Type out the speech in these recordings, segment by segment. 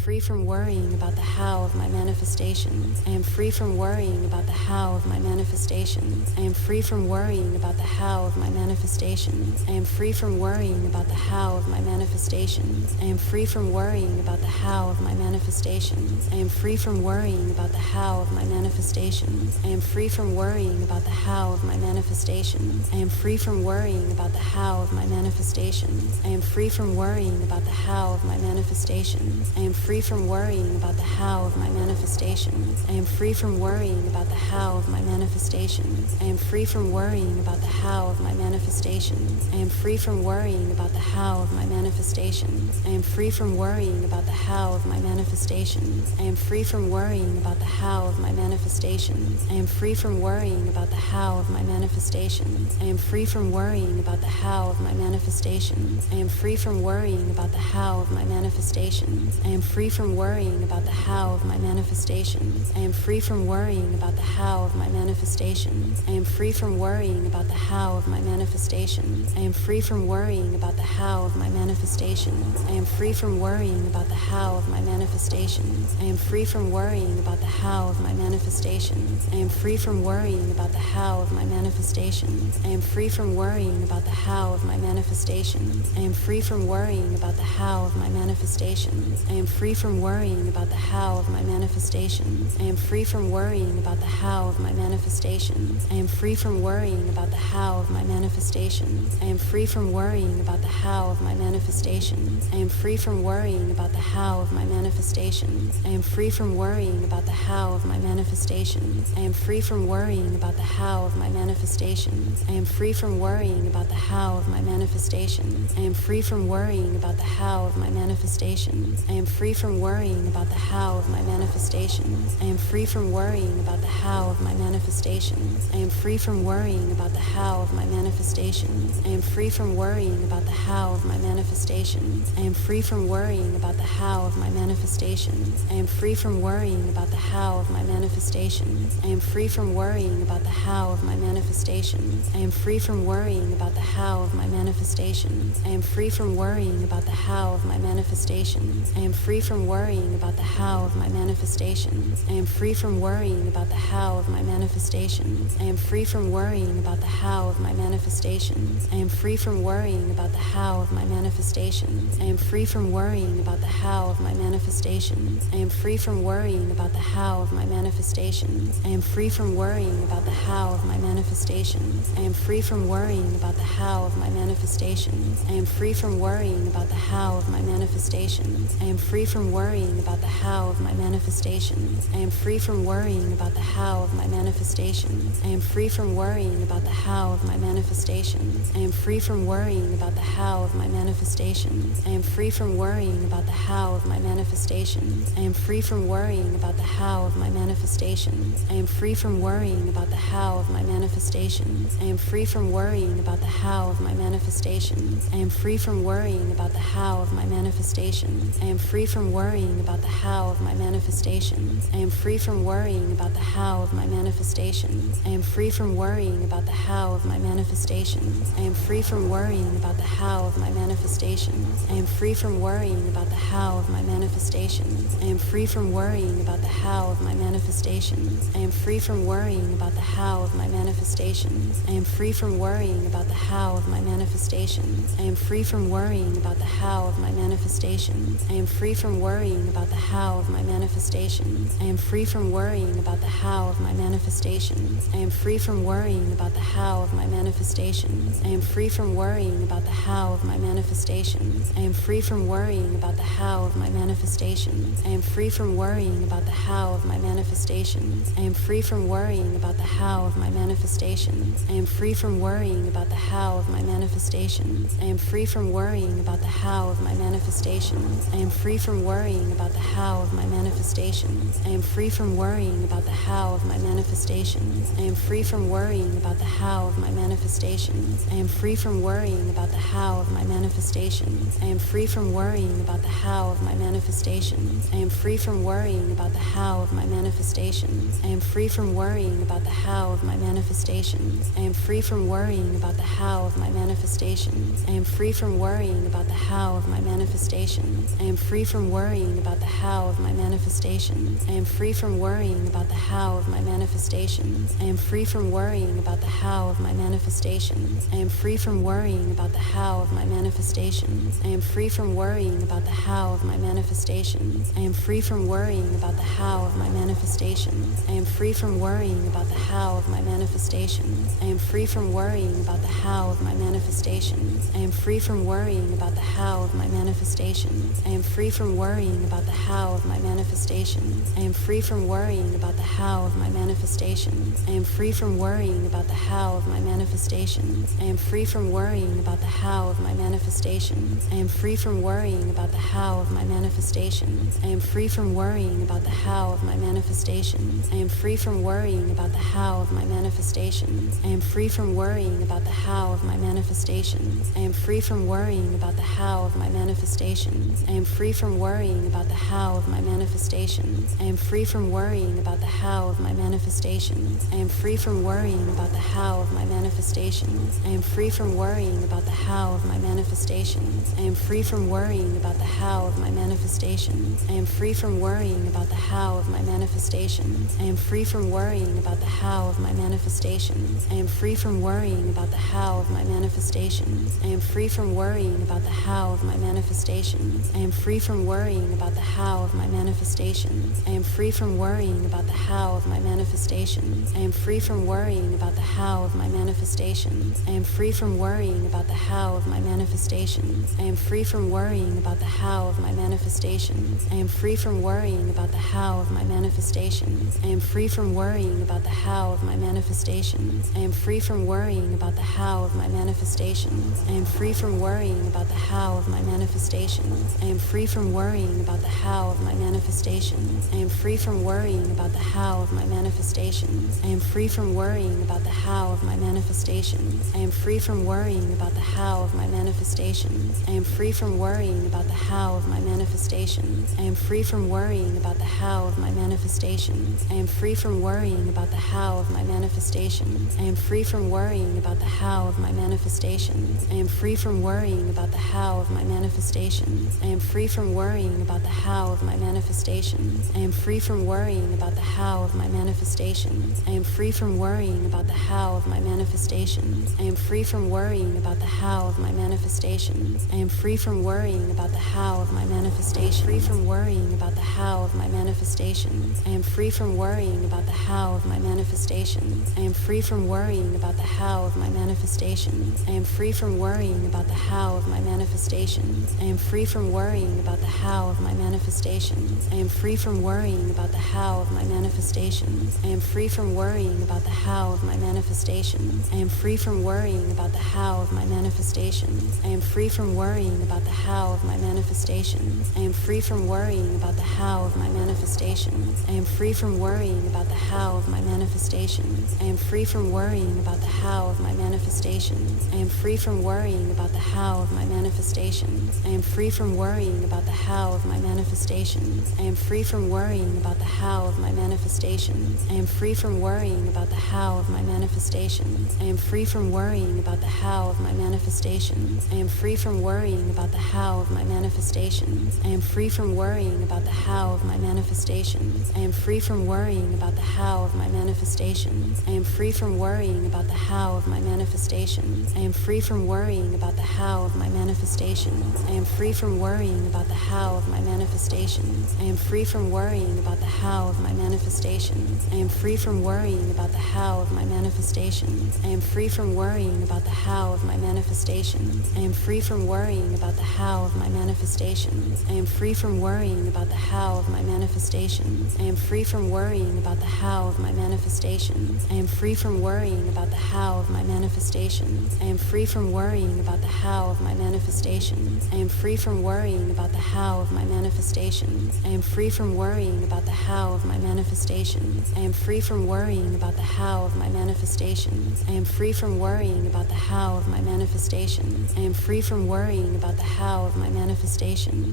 free from worrying about the how of my manifestations. I am free from worrying about the how of my manifestations. I am free from worrying about the how of my manifestations. I am free from worrying about the how of my manifestations. I am free from worrying about the how of my manifestations. I am free from worrying about the how of my manifestations. I am free from worrying about the how of my manifestations. I am free from worrying about the how of my manifestations. I am free from worrying about the how of my manifestations. I am free from worrying about the how of my manifestations. I am free from worrying about the how of my manifestations. I am free from worrying about the how of my manifestations. I am free from worrying about the how of my manifestations. I am free from worrying about the how of my manifestations. I am free from worrying about the how of my manifestations. I am free from worrying about the how of my manifestations. I am free from worrying about the how of my manifestations. I am free from worrying about the how of my manifestations. I am free from worrying about the how of my manifestations. I am free from worrying about the how of my manifestations. I am free from worrying about the how of my manifestations. I am free from worrying about the how of my manifestations. I am free from worrying about the how of my manifestations. I am free from worrying about the how of my manifestations. I am free from worrying about the how of my manifestations. I am free from worrying about the how of my manifestations. I am free from worrying about the how of my manifestations. I am free from worrying about the how of my manifestations. I am free from worrying about the how of my manifestations. I am free from worrying about the how of my manifestations. I am free from worrying about the how of my manifestations. I am free from worrying about the how of my manifestations. I am free from worrying about the how of my manifestations. I am free from worrying about the how of my manifestations. I am free from worrying about the how of my manifestations. I am free from worrying about the how of my manifestations. I am free from worrying about the how of my manifestations. I am free from worrying about the how of my manifestations. I am free from worrying about the how of my manifestations. I am free from worrying about the how of my manifestations. I am free from worrying about the how of my manifestations. I am free from worrying about the how of my manifestations. I am free from worrying about the how of my manifestations. I am free from worrying about the how of my manifestations. I am free from worrying about the how of my manifestations. I am free from worrying about the how of my manifestations. I am free from worrying about the how of my manifestations. I am free from worrying about the how of my manifestations. I am free from worrying about the how of my manifestations. I am free from worrying about the how of my manifestations. I am free from worrying about the how of my manifestations. I am free from worrying about the how of my manifestations. I am free from worrying about the how of my manifestations. I am free from worrying about the how of my manifestations. I am free from worrying about the how of my manifestations. I am free from worrying about the how of my manifestations. I am free from worrying about the how of my manifestations. I am free from worrying about the how of my manifestations. I am free from worrying about the how of my manifestations. I am free from worrying about the how of my manifestations. I am free from worrying about the how of my manifestations. I am free from worrying about the how of my manifestations. I am free from worrying about the how of my manifestations. I am free from worrying about the how of my manifestations. I am free from worrying about the how of my manifestations. I am free from worrying about the how of my manifestations. I am free from worrying about the how of my manifestations. I am free from worrying about the how of my manifestations. I am free from worrying about the how of my manifestations. I am free from worrying about the how of my manifestations. I am free from worrying about the how of my manifestations. I am free from worrying about the how of my manifestations. I am free from worrying about the how of my manifestations. I am free from worrying about the how of my manifestations. I am free from worrying about the how of my manifestations. I am free from worrying about the how of my manifestations. I am free from worrying about the how of my manifestations. I am free from worrying about the how of my manifestations. I am free from worrying about the how of my manifestations. I am free from worrying about the how of my manifestations. I am free from worrying about the how of my manifestations. I am free from worrying about the how of my manifestations. I am free from worrying about the how of my manifestations. I am free from worrying about the how of my manifestations. I am free from worrying about the how of my manifestations. I am free from worrying about the how of my my manifestations. I am free from worrying about the how of my manifestations. I am free from worrying about the how of my manifestations. I am free from worrying about the how of my manifestations. I am free from worrying about the how of my manifestations. I am free from worrying about the how of my manifestations. I am free from worrying about the how of my manifestations. I am free from worrying about the how of my manifestations. I am free from worrying about the how of my manifestations. I am free from worrying about the how of my manifestations. I am free from worrying about the how of my manifestations. I am free from worrying about the how of my manifestations. I am free from worrying about the how of my manifestations. I am free from worrying about the how of my manifestations. I am free from worrying about the how of my manifestations. I am free from worrying about the how of my manifestations. I am free from worrying about the how of my manifestations. I am free from worrying about the how of my manifestations. I am free from worrying about the how of my manifestations. I am free from worrying about the how of my manifestations. I am free from worrying about the how of my manifestations. I am free from worrying about the how of my manifestations. I am free from worrying about the how of my manifestations. I am free from worrying about the how of my manifestations. I am free from worrying about the how of my manifestations. I am free from worrying about the how of my manifestations. I am free from worrying about the how of my manifestations. I am free from worrying about the how of my manifestations. I am free from worrying about the how of my manifestations. I am free from worrying about the how of my manifestations. I am free from worrying about the how of my manifestations. I am free from worrying about the how of my manifestations. I am free from worrying about the how of my manifestations. I am free from worrying about the how of my manifestations. I am free from worrying about the how of my manifestations. I am free from worrying about the how of my manifestations. I am free from worrying about the how of my manifestations. I am free from worrying about the how of my manifestations. I am free from worrying about the how of my manifestations. I am free from worrying about the how of my manifestations. I am free from worrying about the how of my manifestations. I am free from worrying about the how of my manifestations. I am free from worrying about the how of my manifestations. I am free from worrying about the how of my manifestations. I am free from worrying about the how of my manifestations. I am free from worrying about the how of my manifestations. I am free from worrying about the how of my manifestations. I am free from worrying about the how of my manifestations. I am free from worrying about the how of my manifestations. I am free from worrying about the how of my manifestations. I am free from worrying about the how of my manifestations. I am free from worrying about the how of my manifestations. I am free from worrying about the how of my manifestations. I am free from worrying about the how of my manifestations. I am free from worrying about the how of my manifestation. Free from worrying about the how of my manifestations. I am free from worrying about the how of my manifestations. I am free from worrying about the how of my manifestations. I am free from worrying about the how of my manifestations. I am free from worrying about the how of my manifestations. I am free from worrying about the how of my manifestations. I am free from worrying about the how of my manifestations. I am free from worrying about the how of my manifestations. I am free from worrying about the how of my manifestations. I am free from worrying about the how of my manifestations. I am free from worrying about the how of my manifestations. I am free from worrying about the how of my manifestations. I am free from worrying about the how of my manifestations. I am free from worrying about the how of my manifestations. I am free from worrying about the how of my manifestations. I am free from worrying about the how of my manifestations. I am free from worrying about the how of my manifestations. I am free from worrying about the how of my manifestations. I am free from worrying about the how of my manifestations. I am free from worrying about the how of my manifestations. I am free from worrying about the how of my manifestations. I am free from worrying about the how of my manifestations. I am free from worrying about the how of my manifestations. I am free from worrying about the how of my manifestations. I am free from worrying about the how of my manifestations. I am free from worrying about the how of my manifestations. I am free from worrying about the how of my manifestations. I am free from worrying about the how of my manifestations. I am free from worrying about the how of my manifestations. I am free from worrying about the how of my manifestations. I am free from worrying about the how of my manifestations. I am free from worrying about the how of my manifestations. I am free from worrying about the how of my manifestations. I am free from worrying about the how of my manifestations. I am free from worrying about the how of my manifestations. I am free from worrying about the how of my manifestations.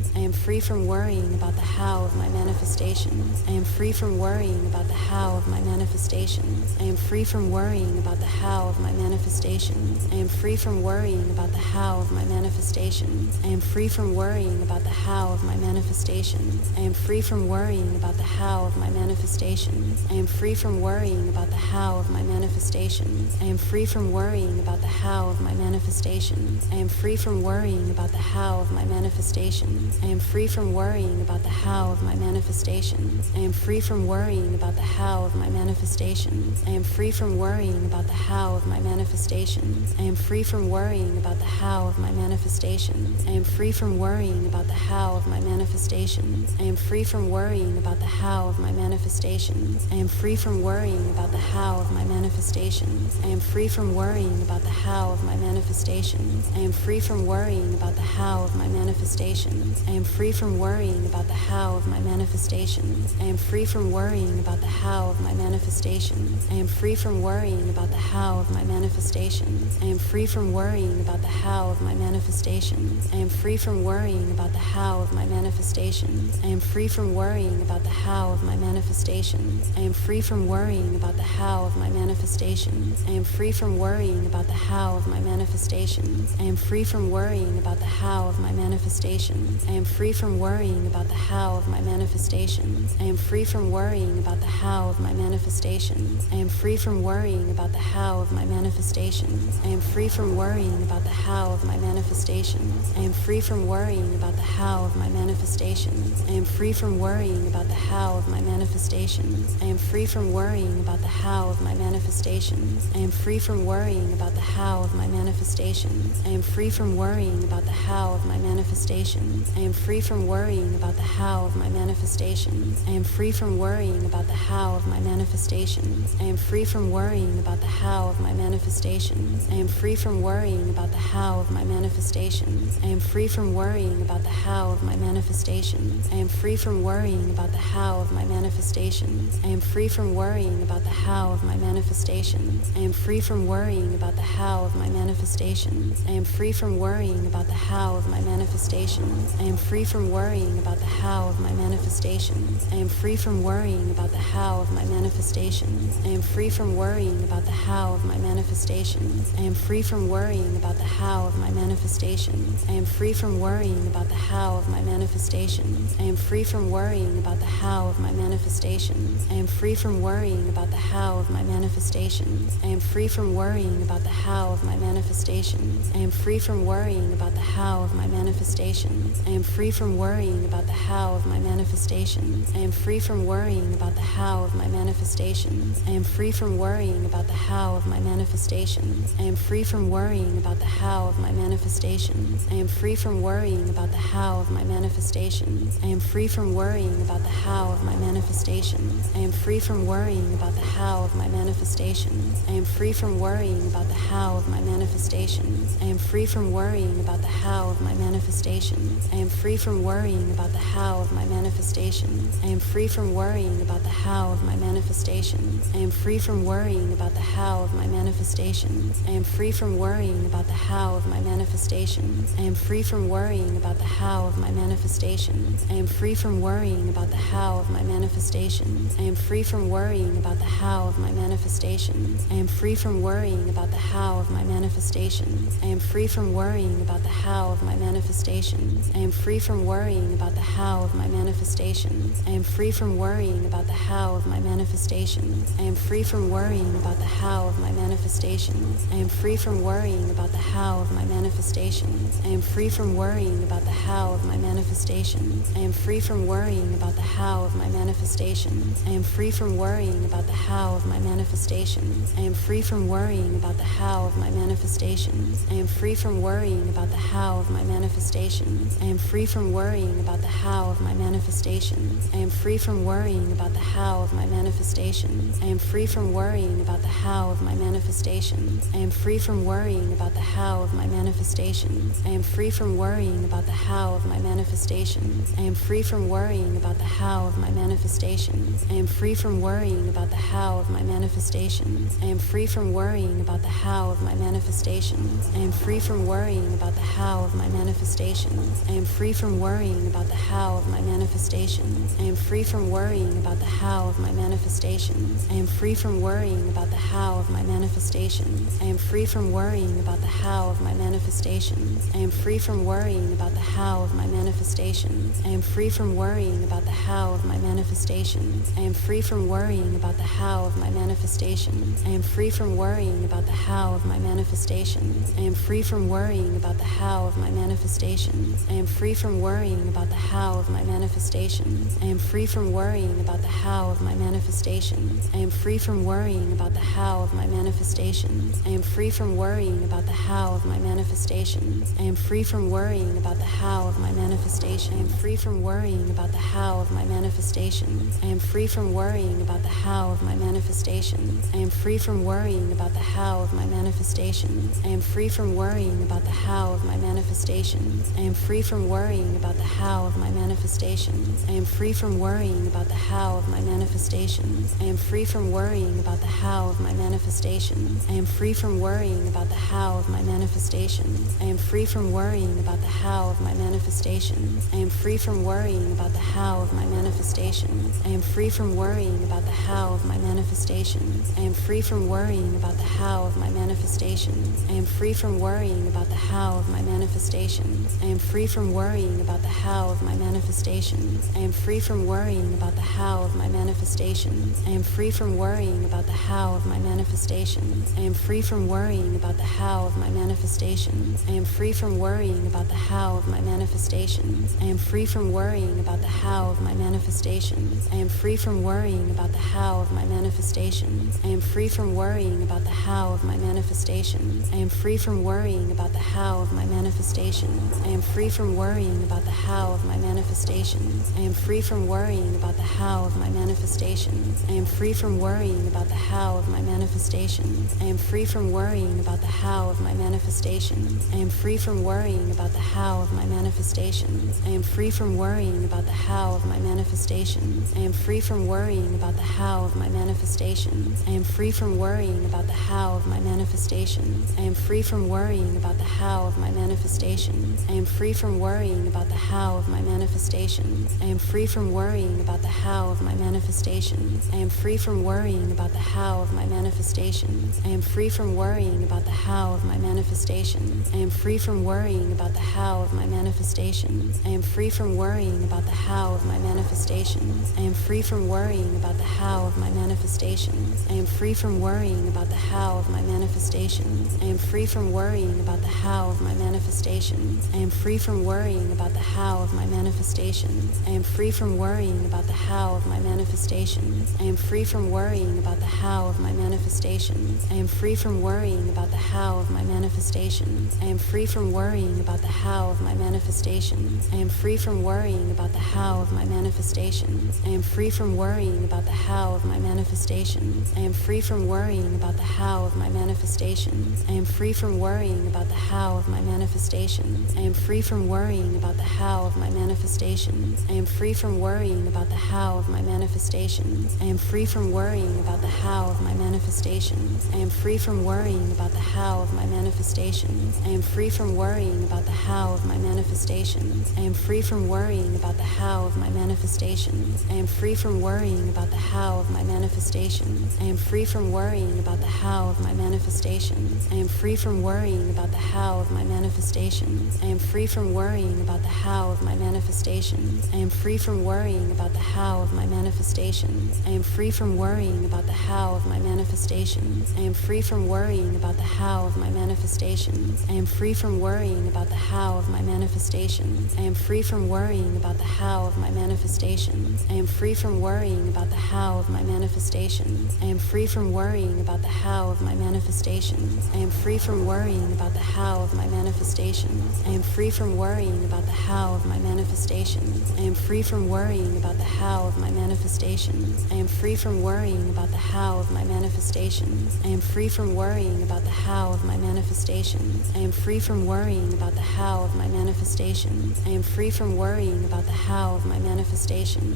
manifestations. I am free from worrying about the how of my manifestations. I am free from worrying about the how of my manifestations. I am free from worrying about the how of my manifestations. I am free from worrying about the how of my manifestations. I am free from worrying about the how of my manifestations. I am free from worrying about the how of my manifestations. I am free from worrying about the how of my manifestations. I am free from worrying about the how of my manifestations. I am free from worrying about the how of my manifestations. I am free from worrying about the how of my manifestations. I am free from worrying about the how of my manifestations. I am free from worrying about the how of my manifestations. I am free from worrying about the how of my manifestations. I am free from worrying about the how of my manifestations. I am free from worrying about the how of my manifestations. I am free from worrying about the how of my manifestations. I am free from worrying about the how of my manifestations. I am free from worrying about the how of my manifestations. I am free from worrying about the how of my manifestations. I am free from worrying about the how of my manifestations. I am free from worrying about the how of my manifestations. I am free from worrying about the how of my manifestations. I am free from worrying about the how of my manifestations. I am free from worrying about the how of my manifestations. I am free from worrying about the how of my manifestations. I am free from worrying about the how of my manifestations. I am free from worrying about the how of my manifestations. I am free from worrying about the how of my manifestations. I am free from worrying about the how of my manifestations. I am free from worrying about the how of my manifestations. I am free from worrying about the how of my manifestations. I am free from worrying about the how of my manifestations. I am free from worrying about the how of my manifestations. I am free from worrying about the how of my manifestations. I am free from worrying about the how of my manifestations. I am free from worrying about the how of my manifestations. I am free from worrying about the how of my manifestations. I am free from worrying about the how of my manifestations. I am free from worrying about the how of my manifestations. I am free from worrying about the how of my manifestations. I am free from worrying about the how of my manifestations. I am free from worrying about the how of my manifestations. I am free from worrying about the how of my manifestations. I am free from worrying about the how of my manifestations. I am free from worrying about the how of my manifestations. I am free from worrying about the how of my manifestations. I am free from worrying about the how of my manifestations. I am free from worrying about the how of my manifestations. I am free from worrying about the how of my manifestations. I am free from worrying about the how of my manifestations. I am free from worrying about the how of my manifestations. I am free from worrying about the how of my manifestations. I am free from worrying about the how of my manifestations. I am free from worrying about the how of my manifestations. I am free from worrying about the how of my manifestations. I am free from worrying about the how of my manifestations. I am free from worrying about the how of my manifestations. I am free from worrying about the how of my manifestations. I am free from worrying about the how of my manifestations. I am free from worrying about the how of my manifestations. I am free from worrying about the how of my manifestations. I am free from worrying about the how of my manifestations. I am free from worrying about the how of my manifestations. I am free from worrying about the how of my manifestations. I am free from worrying about the how of my manifestations. I am free from worrying about the how of my manifestations. I am free from worrying about the how of my manifestations. I am free from worrying about the how of my manifestations. I am free from worrying about the how of my manifestations. I am free from worrying about the how of my manifestations. I am free from worrying about the how of my manifestations. I am free from worrying about the how of my manifestations. I am free from worrying about the how of my manifestations. I am free from worrying about the how of my manifestations. I am free from worrying about the how of my manifestations. I am free from worrying about the how of my manifestations. I am free from worrying about the how of my manifestations. I am free from worrying about the how of my manifestations. I am free from worrying about the how of my manifestations. I am free from worrying about the how of my manifestations. I am free from worrying about the how of my manifestations. I am free from worrying about the how of my manifestations. I am free from worrying about the how of my manifestations. I am free from worrying about the how of my manifestations. I am free from worrying about the how of my manifestations. I am free from worrying about the how of my manifestations. I am free from worrying about the how of my manifestations. manifestations. I am free from worrying about the how of my manifestations. I am free from worrying about the how of my manifestations. I am free from worrying about the how of my manifestations. I am free from worrying about the how of my manifestations. I am free from worrying about the how of my manifestations. I am free from worrying about the how of my manifestations. I am free from worrying about the how of my manifestations. I am free from worrying about the how of my manifestations. I am free from worrying about the how of my manifestations. I am free from worrying about the how of my manifestations. I am free from worrying about the how of my manifestations. I am free from worrying about the how of my manifestations. I am free from worrying about the how of my manifestations. I am free from worrying about the how of my manifestations. I am free from worrying about the how of my manifestations. I am free from worrying about the how of my manifestations. I am free from worrying about the how of my manifestation. I am free from worrying about the how of my manifestations. I am free from worrying about the how of my manifestations. I am free from worrying about the how of my manifestations. I am free from worrying about the how of my manifestations. I am free from worrying about the how of my manifestations. I am free from worrying about the how of my manifestations. I am free from worrying about the how of my manifestations. I am free from worrying about the how of my manifestations. I am free from worrying about the how of my manifestations. I am free from worrying about the how of my manifestations. I am free from worrying about the how of my manifestations. I am free from worrying about the how of my manifestations. I am free from worrying about the how of my manifestations. I am free from worrying about the how of my manifestations. I am free from worrying about the how of my manifestations. I am free from worrying about the how of my manifestations. I am free from worrying about the how of my manifestations. I am free from worrying about the how of my manifestations. I am free from worrying about the how of my manifestations. I am free from worrying about the how of my manifestations. I am free from worrying about the how of my manifestations. I am free from worrying about the how of my manifestations. I am free from worrying about the how of my manifestations. I am free from worrying about the how of my manifestations. I am free from worrying about the how of my manifestations. I am free from worrying about the how of my manifestations. I am free from worrying about the how of my manifestations. I am free from worrying about the how of my manifestations. I am free from worrying about the how of my manifestations. I am free from worrying about the how of my manifestations. I am free from worrying about the how of my manifestations. I am free from worrying about the how of my manifestations. I am free from worrying about the how of my manifestations. I am free from worrying about the how of my manifestations. I am free from worrying about the how of my manifestations. I am free from worrying about the how of my manifestations. I am free from worrying about the how of my manifestations. I am free from worrying about the how of my manifestations. I am free from worrying about the how of my manifestations. I am free from worrying about the how of my manifestations. I am free from worrying about the how of my manifestations. I am free from worrying about the how of my manifestations. I am free from worrying about the how of my manifestations. I am free from worrying about the how of my manifestations. I am free from worrying about the how of my manifestations. I am free from worrying about the how of my manifestations. I am free from worrying about the how of my manifestations. I am free from worrying about the how of my manifestations. I am free from worrying about the how of my manifestations. I am free from worrying about the how of my manifestations. I am free from worrying about the how of my manifestations. I am free from worrying about the how of my manifestations. I am free from worrying about the how of my manifestations. I am free from worrying about the how of my manifestations. I am free from worrying about the how of my manifestations. I am free from worrying about the how of my manifestations. I am free from worrying about the how of my manifestations. I am free from worrying about the how of my manifestations. I am free from worrying about the how of my manifestations. I am free from worrying about the how of my manifestations. I am free from worrying about the how of my manifestations. I am free from worrying about the how of my manifestations. I am free from worrying about the how of my manifestations. I am free from worrying about the how of my manifestations. I am free from worrying about the how of my manifestations. I am free from worrying about the how of my manifestations. I am free from worrying about the how of my manifestations. I am free from worrying about the how of my manifestations. I am free from worrying about the how of my manifestations. I am free from worrying about the how of my manifestations. I am free from worrying about the how of my manifestations. I am free from worrying about the how of my manifestations. I am free from worrying about the how of my manifestations.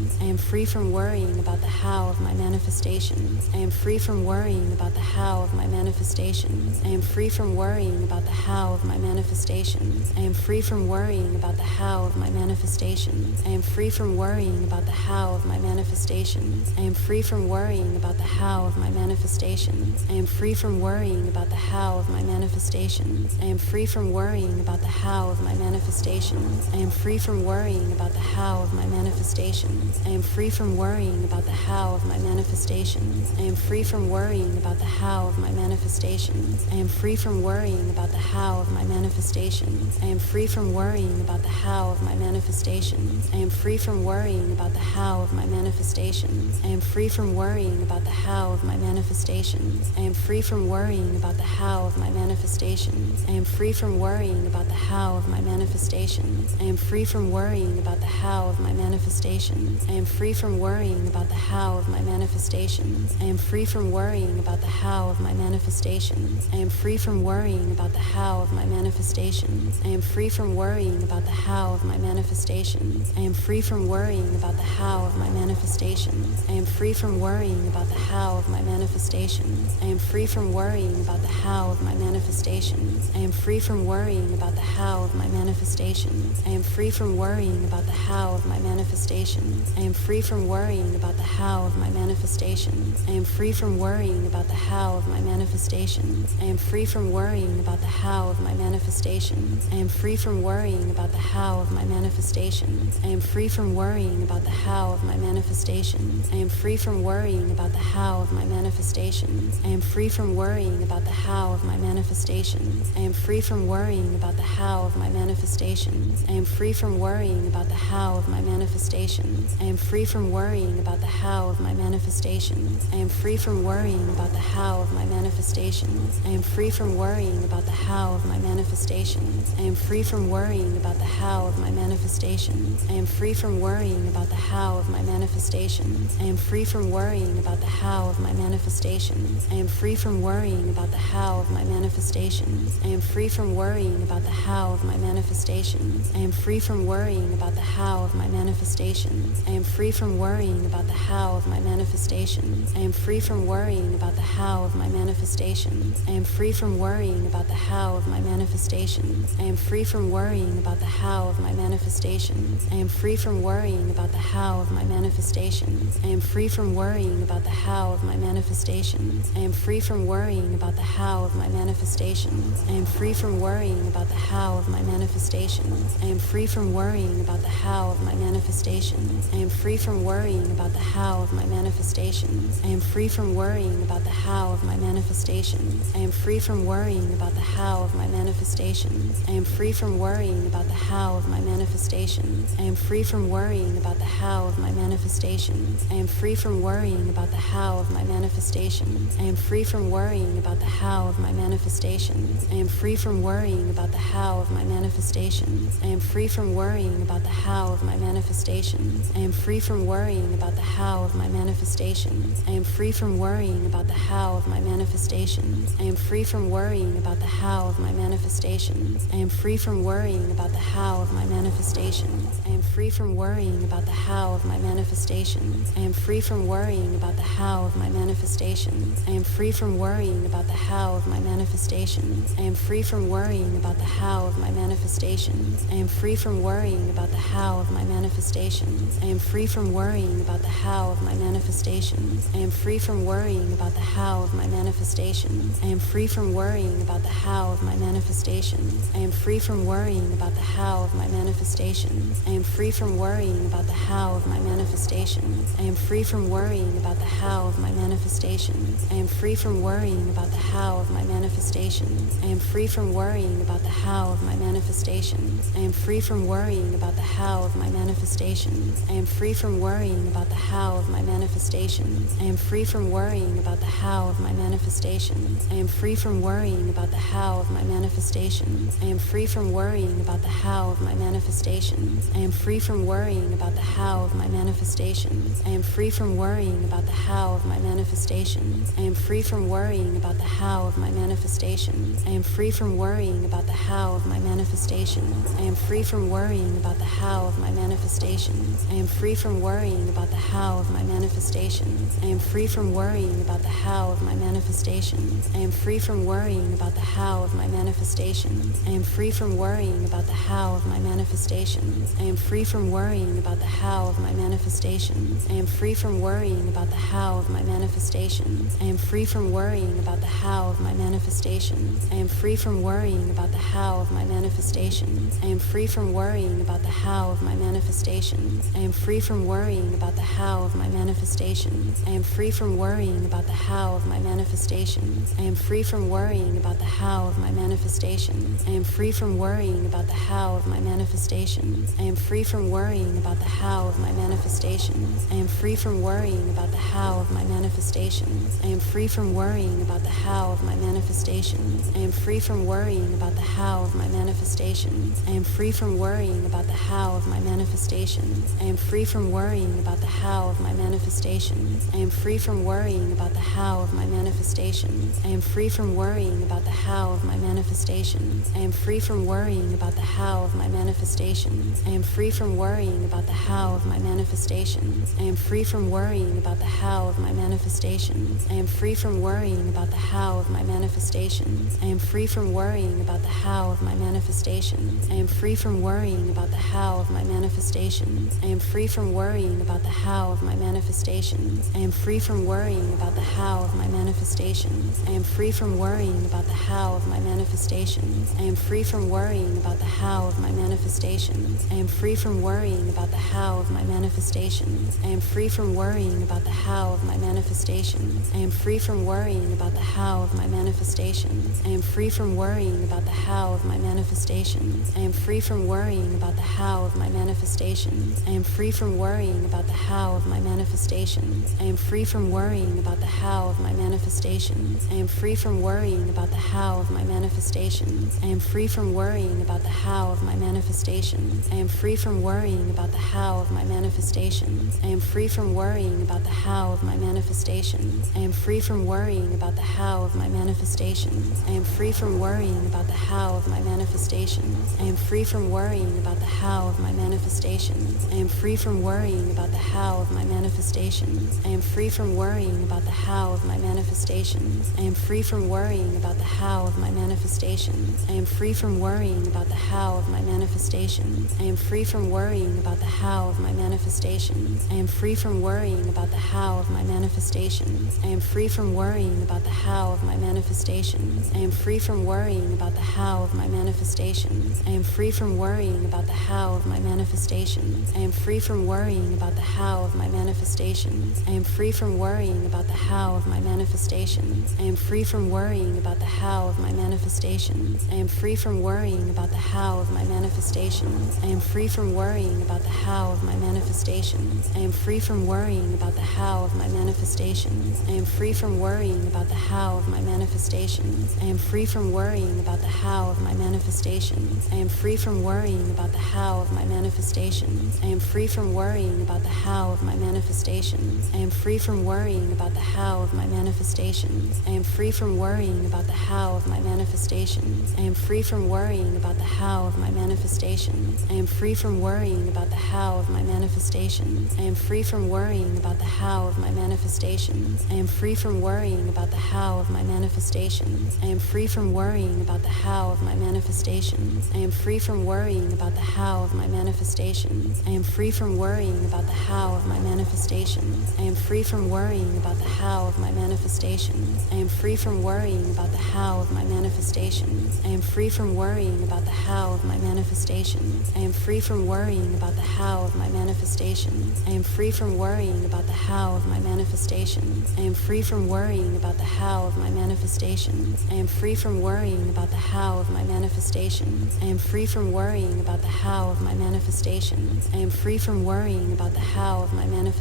manifestations. I am free from worrying about the how of my manifestations. I am free from worrying about the how of my manifestations. I am free from worrying about the how of my manifestations. I am free from worrying about the how of my manifestations. I am free from worrying about the how of my manifestations. I am free from worrying about the how of my manifestations. I am free from worrying about the how of my manifestations. I am free from worrying about the how of my manifestations. I am free from worrying about the how of my manifestations. I am free from worrying about the how of my manifestations. I am free from worrying about the how of my manifestations. I am free from worrying about the how of my manifestations. I am free from worrying about the how of my manifestations. I am free from worrying about the how of my manifestations. I am free from worrying about the how of my manifestations. I am free from worrying about the how of my manifestations. I am free from worrying about the how of my manifestations. I am free from worrying about the how of my manifestations. I am free from worrying about the how of my manifestations. I am free from worrying about the how of my manifestations. I am free from worrying about the how of my manifestations. I am free from worrying about the how of my manifestations. I am free from worrying about the how of my manifestations. I am free from worrying about the how of my manifestations. I am free from worrying about the how of my manifestations. I am free from worrying about the how of my manifestations. I am free from worrying about the how of my manifestations. I am free from worrying about the how of my manifestations. I am free from worrying about the how of my manifestations. I am free from worrying about the how of my manifestations. I am free from worrying about the how of my manifestations. I am free from worrying about the how of my manifestations. I am free from worrying about the how of my manifestations. I am free from worrying about the how of my manifestations. I am free from worrying about the how of my manifestations. I am free from worrying about the how of my manifestations. I am free from worrying about the how of my manifestations. I am free from worrying about the how of my manifestations. I am free from worrying about the how of my manifestations. I am free from worrying about the how of my manifestations. I am free from worrying about the how of my manifestations. I am free from worrying about the how of my manifestations. I am free from worrying about the how of my manifestations. I am free from worrying about the how of my manifestations. I am free from worrying about the how of my manifestations. I am free from worrying about the how of my manifestations. I am free from worrying about the how of my manifestations. I am free from worrying about the how of my manifestations. I am free from worrying about the how of my manifestations. I am free from worrying about the how of my manifestations. I am free from worrying about the how of my manifestations. I am free from worrying about the how of my manifestations. I am free from worrying about the how of my manifestations. I am free from worrying about the how of my manifestations. I am free from worrying about the how of my manifestations. I am free from worrying about the how of my manifestations. I am free from worrying about the how of my manifestations. I am free from worrying about the how of my manifestations. I am free from worrying about the how of my manifestations. I am free from worrying about the how of my manifestations. I am free from worrying about the how of my manifestations. I am free from worrying about the how of my manifestations. I am free from worrying about the how of my manifestations. I am free from worrying about the how of my manifestations. I am free from worrying about the how of my manifestations. I am free from worrying about the how of my manifestations. I am free from worrying about the how of my manifestations. I am free from worrying about the how of my manifestations. I am free from worrying about the how of my manifestations. I am free from worrying about the how of my manifestations. I am free from worrying about the how of my manifestations. I am free from worrying about the how of my manifestations. I am free from worrying about the how of my manifestations. I am free from worrying about the how of my manifestations. I am free from worrying about the how of my manifestations. I am free from worrying about the how of my manifestations. I am free from worrying about the how of my manifestations. I am free from worrying about the how of my manifestations. I am free from worrying about the how of my manifestations. I am free from worrying about the how of my manifestations. I am free from worrying about the how of my manifestations. I am free from worrying about the how of my manifestations. manifestations. I am free from worrying about the how of my manifestations. I am free from worrying about the how of my manifestations. I am free from worrying about the how of my manifestations. I am free from worrying about the how of my manifestations. I am free from worrying about the how of my manifestations. I am free from worrying about the how of my manifestations. I am free from worrying about the how of my manifestations. I am free from worrying about the how of my manifestations. I am free from worrying about the how of my manifestations. I am free from worrying about the how of my manifestations. I am free from worrying about the how of my manifestations. I am free from worrying about the how of my manifestations. I am free from worrying about the how of my manifestations. I am free from worrying about the how of my manifestations. I am free from worrying about the how of my manifestations. I am free from worrying about the how of my manifestations. I am free from worrying about the how of my manifestations. I am free from worrying about the how of my manifestations. I am free from worrying about the how of my manifestations. I am free from worrying about the how of my manifestations. I am free from worrying about the how of my manifestations. I am free from worrying about the how of my manifestations. I am free from worrying about the how of my manifestations. I am free from worrying about the how of my manifestations. I am free from worrying about the how of my manifestations. I am free from worrying about the how of my manifestations. I am free from worrying about the how of my manifestations. I am free from worrying about the how of my manifestations. I am free from worrying about the how of my manifestations. I am free from worrying about the how of my manifestations. I am free from worrying about the how of my manifestations. I am free from worrying about the how of my manifestations. I am free from worrying about the how of my manifestations. I am free from worrying about the how of my manifestations. I am free from worrying about the how of my manifestations. I am free from worrying about the how of my manifestations. I am free from worrying about the how of my manifestations. I am free from worrying about the how of my manifestations. I am free from worrying about the how of my manifestations. I am free from worrying about the how of my manifestations. I am free from worrying about the how of my manifestations. I am free from worrying about the how of my manifestations. I am free from worrying about the how of my manifestations. I am free from worrying about the how of my manifestations. I am free from worrying about the how of my manifestations. I am free from worrying about the how of my manifestations. I am free from worrying about the how of my manifestations. I am free from worrying about the how of my manifestations. I am free from worrying about the how of my manifestations. I am free from worrying about the how of my manifestations. I am free from worrying about the how of my manifestations. I am free from worrying about the how of my manifestations. I am free from worrying about the how of my manifestations. I am free from worrying about the how of my manifestations. I am free from worrying about the how of my manifestations. I am free from worrying about the how of my manifestations. I am free from worrying about the how of my manifestations. I am free from worrying about the how of my manifestations. I am free from worrying about the how of my manifestations. I am free from worrying about the how of my manifestations. I am free from worrying about the how of my manifestations. I am free from worrying about the how of my manifestations. I am free from worrying about the how of my manifestations. I am free from worrying about the how of my manifestations. I am free from worrying about the how of my manifestations. I am free from worrying about the how of my manifestations. I am free from worrying about the how of my manifestations. I am free from worrying about the how of my manifestations. I am free from worrying about the how of my manifestations. I am free from worrying about the how of my manifestations. I am free from worrying about the how of my manifestations. I am free from worrying about the how of my manifestations. I am free from worrying about the how of my manifestations. I am free from worrying about the how of my manifestations. I am free from worrying about the how of my manifestations. I am free from worrying about the how of my manifestations. I am free from worrying about the how of my manifestations. I am free from worrying about the how of my manifestations. I am free from worrying about the how of my manifestations. I am free from worrying about the how of my manifestations. I am free from worrying about the how of my manifestations. I am free from worrying about the how of my manifestations. I am free from worrying about the how of my manifestations. I am free from worrying about the how of my manifestations. I am free from worrying about the how of my manifestations. I am free from worrying about the how of my manifestations. I am free from worrying about the how of my manifestations. I am free from worrying about the how of my manifestations. I am free from worrying about the how of my manifestations. I am free from worrying about the how of my manifestations.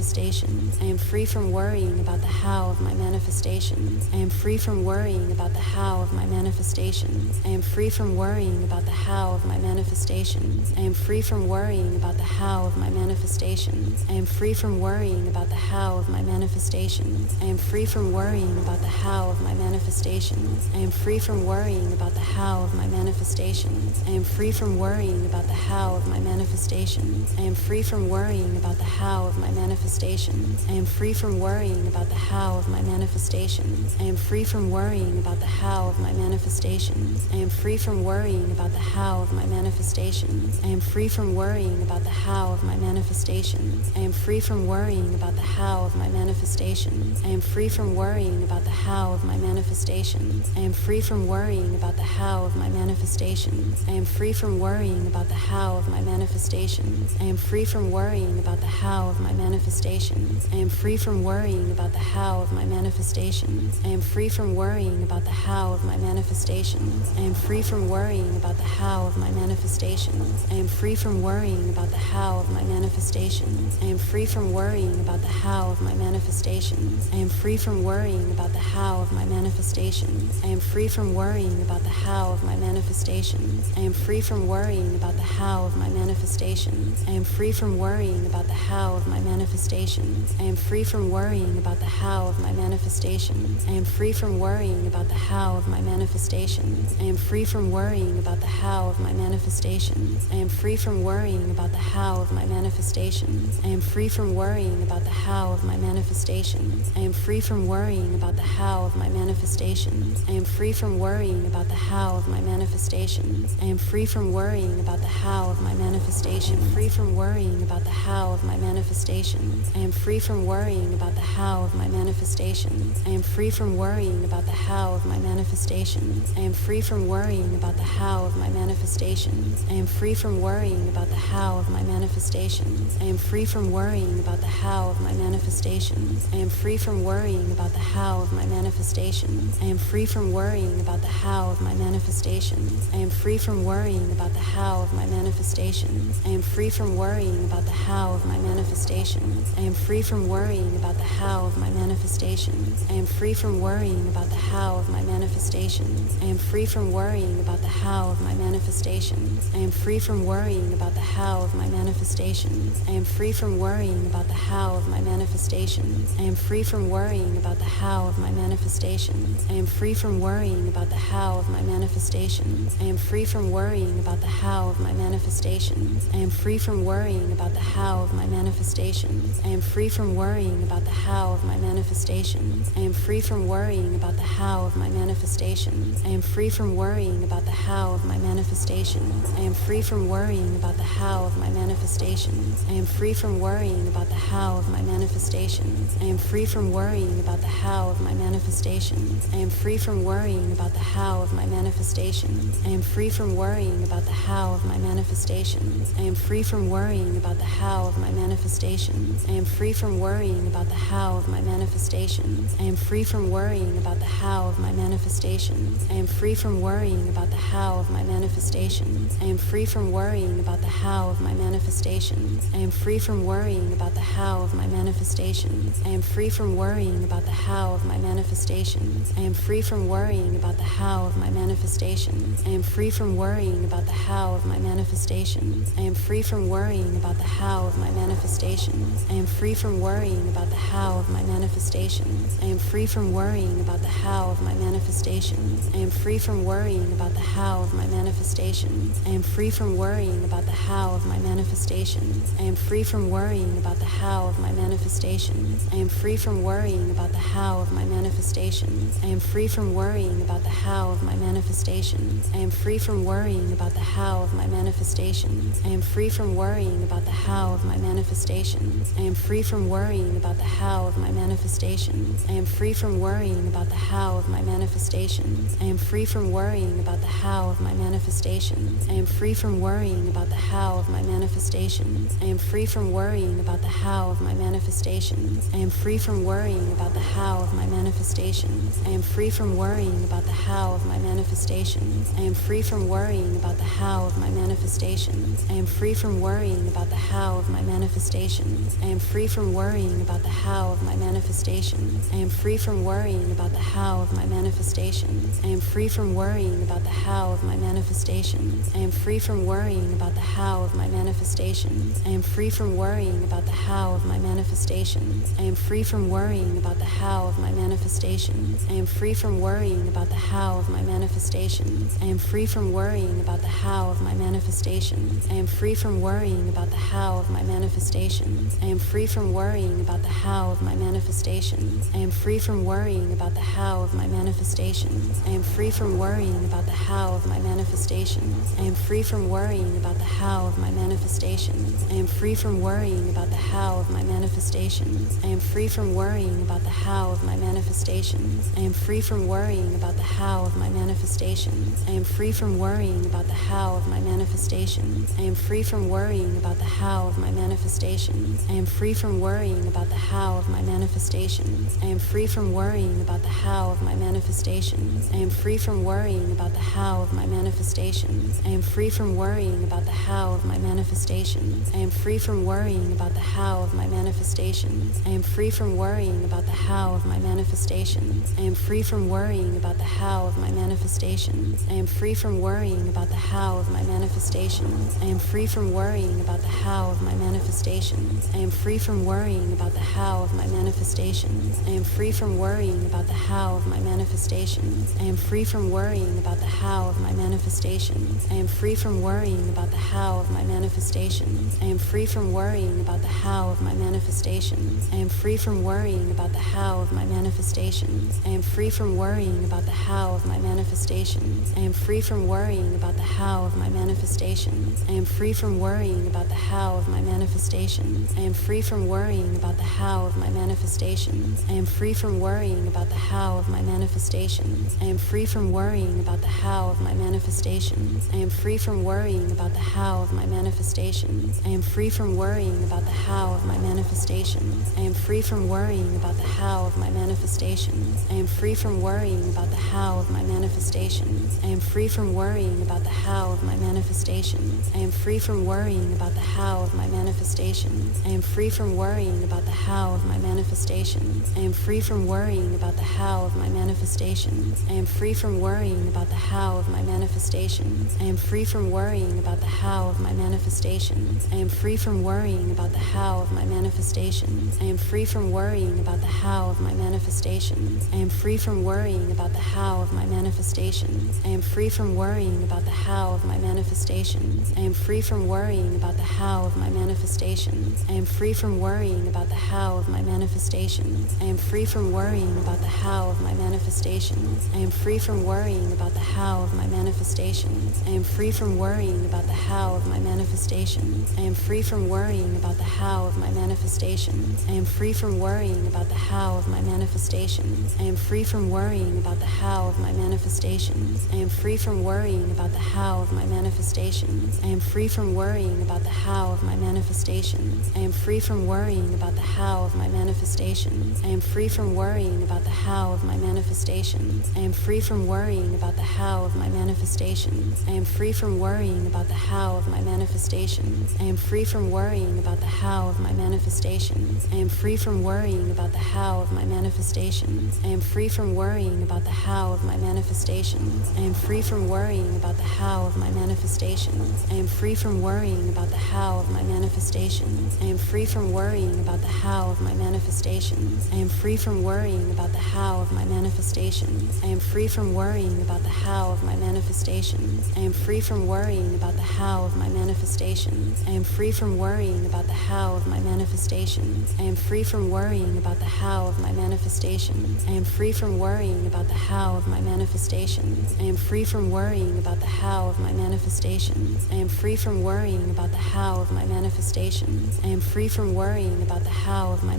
manifestations. I am free from worrying about the how of my manifestations. I am free from worrying about the how of my manifestations. I am free from worrying about the how of my manifestations. I am free from worrying about the how of my manifestations. I am free from worrying about the how of my manifestations. I am free from worrying about the how of my manifestations. I am free from worrying about the how of my manifestations. I am free from worrying about the how of my manifestations. I am free from worrying about the how of my manifestations. I am free from worrying about the how of my manifestations. I am free from worrying about the how of my manifestations. I am free from worrying about the how of my manifestations. I am free from worrying about the how of my manifestations. I am free from worrying about the how of my manifestations. I am free from worrying about the how of my manifestations. I am free from worrying about the how of my manifestations. I am free from worrying about the how of my manifestations. I am free from worrying about the how of my manifestations. I am free from worrying about the how of my manifestations. I am free from worrying about the how of my manifestations. I am free from worrying about the how of my manifestations. I am free from worrying about the how of my manifestations. I am free from worrying about the how of my manifestations. I am free from worrying about the how of my manifestations. I am free from worrying about the how of my manifestations. I am free from worrying about the how of my manifestations. I am free from worrying about the how of my manifestations. I am free from worrying about the how of my manifestations. I am free from worrying about the how of my manifestations. I am free from worrying about the how of my manifestations. I am free from worrying about the how of my manifestations. I am free from worrying about the how of my manifestations. I am free from worrying about the how of my manifestations. I am free from worrying about the how of my manifestations. I am free from worrying about the how of my manifestation. Free from worrying about the how of my manifestations. I am free from worrying about the how of my manifestations. I am free from worrying about the how of my manifestations. I am free from worrying about the how of my manifestations. I am free from worrying about the how of my manifestations. I am free from worrying about the how of my manifestations. I am free from worrying about the how of my manifestations. I am free from worrying about the how of my manifestations. I am free from worrying about the how of my manifestations. I am free from worrying about the how of my manifestations. I am free from worrying about the how of my manifestations. I am free from worrying about the how of my manifestations. I am free from worrying about the how of my manifestations. I am free from worrying about the how of my manifestations. I am free from worrying about the how of my manifestations. I am free from worrying about the how of my manifestations. I am free from worrying about the how of my manifestations. I am free from worrying about the how of my manifestations. I am free from worrying about the how of my manifestations. I am free from worrying about the how of my manifestations. I am free from worrying about the how of my manifestations. I am free from worrying about the how of my manifestations. I am free from worrying about the how of my manifestations. I am free from worrying about the how of my manifestations. I am free from worrying about the how of my manifestations. I am free from worrying about the how of my manifestations. I am free from worrying about the how of my manifestations. I am free from worrying about the how of my manifestations. I am free from worrying about the how of my manifestations. I am free from worrying about the how of my manifestations. I am free from worrying about the how of my manifestations. I am free from worrying about the how of my manifestations. I am free from worrying about the how of my manifestations. I am free from worrying about the how of my manifestations. I am free from worrying about the how of my manifestations. I am free from worrying about the how of my manifestations. I am free from worrying about the how of my manifestations. I am free from worrying about the how of my manifestations. I am free from worrying about the how of my manifestations. I am free from worrying about the how of my manifestations. I am free from worrying about the how of my manifestations. I am free from worrying about the how of my manifestations. I am free from worrying about the how of my manifestations. I am free from worrying about the how of my manifestations. I am free from worrying about the how of my manifestations. I am free from worrying about the how of my manifestations. I am free from worrying about the how of my manifestations. manifestations. I am free from worrying about the how of my manifestations. I am free from worrying about the how of my manifestations. I am free from worrying about the how of my manifestations. I am free from worrying about the how of my manifestations. I am free from worrying about the how of my manifestations. I am free from worrying about the how of my manifestations. I am free from worrying about the how of my manifestations. I am free from worrying about the how of my manifestations. I am free from worrying about the how of my manifestations. I am free from worrying about the how of my manifestations. I am free from worrying about the how of my manifestations. I am free from worrying about the how of my manifestations. I am free from worrying about the how of my manifestations. I am free from worrying about the how of my manifestations. I am free from worrying about the how of my manifestations. I am free from worrying about the how of my manifestations. I am free from worrying about the how of my manifestations. I am free from worrying about the how of my manifestations. I am free from worrying about the how of my manifestations. I am free from worrying about the how of my manifestations. I am free from worrying about the how of my manifestations. I am free from worrying about the how of my manifestations. I am free from worrying about the how of my manifestations. I am free from worrying about the how of my manifestations. I am free from worrying about the how of my manifestations. I am free from worrying about the how of my manifestations. I am free from worrying about the how of my manifestations. I am free from worrying about the how of my manifestations. I am free from worrying about the how of my manifestations. I am free from worrying about the how of my manifestations. I am free from worrying about the how of my manifestations. I am free from worrying about the how of my manifestations. I am free from worrying about the how of my manifestations. I am free from worrying about the how of my manifestations. I am free from worrying about the how of my manifestations. I am free from worrying about the how of my manifestations. I am free from worrying about the how of my manifestations. I am free from worrying about the how of my manifestations. I am free from worrying about the how of my manifestations. I am free from worrying about the how of my manifestations. I am free from worrying about the how of my manifestations. I am free from worrying about the how of my manifestations. I am free from worrying about the how of my manifestations. I am free from worrying about the how of my manifestations. I am free from worrying about the how of my manifestations. I am free from worrying about the how of my manifestations. I am free from worrying about the how of my manifestations. I am free from worrying about the how of my manifestations. I am free from worrying about the how of my manifestations. I am free from worrying about the how of my manifestations. I am free from worrying about the how of my manifestations. I am free from worrying about the how of my manifestations. I am free from worrying about the how of my manifestations. I am free from worrying about the how of my manifestations. I am free from worrying about the how of my manifestations. I am free from worrying about the how of my manifestations. I am free from worrying about the how of my manifestations. I am free from worrying about the how of my manifestations. I am free from worrying about the how of my manifestations. I am free from worrying about the how of my manifestations. I am free from worrying about the how of my manifestations. I am free from worrying about the how of my manifestations. I am free from worrying about the how of my manifestations. I am free from worrying about the how of my manifestations. I am free from worrying about the how of my manifestations. I am free from worrying about the how of my manifestations. I am free from worrying about the how of my manifestations. I am free from worrying about the how of my manifestations. I am free from worrying about the how of my manifestations. I am free from worrying about the how of my manifestations. I am free from worrying about the how of my manifestations. I am free from worrying about the how of my manifestations. I am free from worrying about the how of my manifestations. I am free from worrying about the how of my manifestations. I am free from worrying about the how of my manifestations. I am free from worrying about the how of my manifestations. I am free from worrying about the how of my manifestations. I am free from worrying about the how of my manifestations. I am free from worrying about the how of my manifestations. I am free from worrying about the how of my manifestations. I am free from worrying about the how of my manifestations. I am free from worrying about the how of my manifestations. I am free from worrying about the how of my manifestations. I am free from worrying about the how of my manifestations. I am free from worrying about the how of my manifestations. I am free from worrying about the how of my manifestations. I am free from worrying about the how of my manifestations. I am free from worrying about the how of my manifestations. I am free from worrying about the how of my manifestations. I am free from worrying about the how of my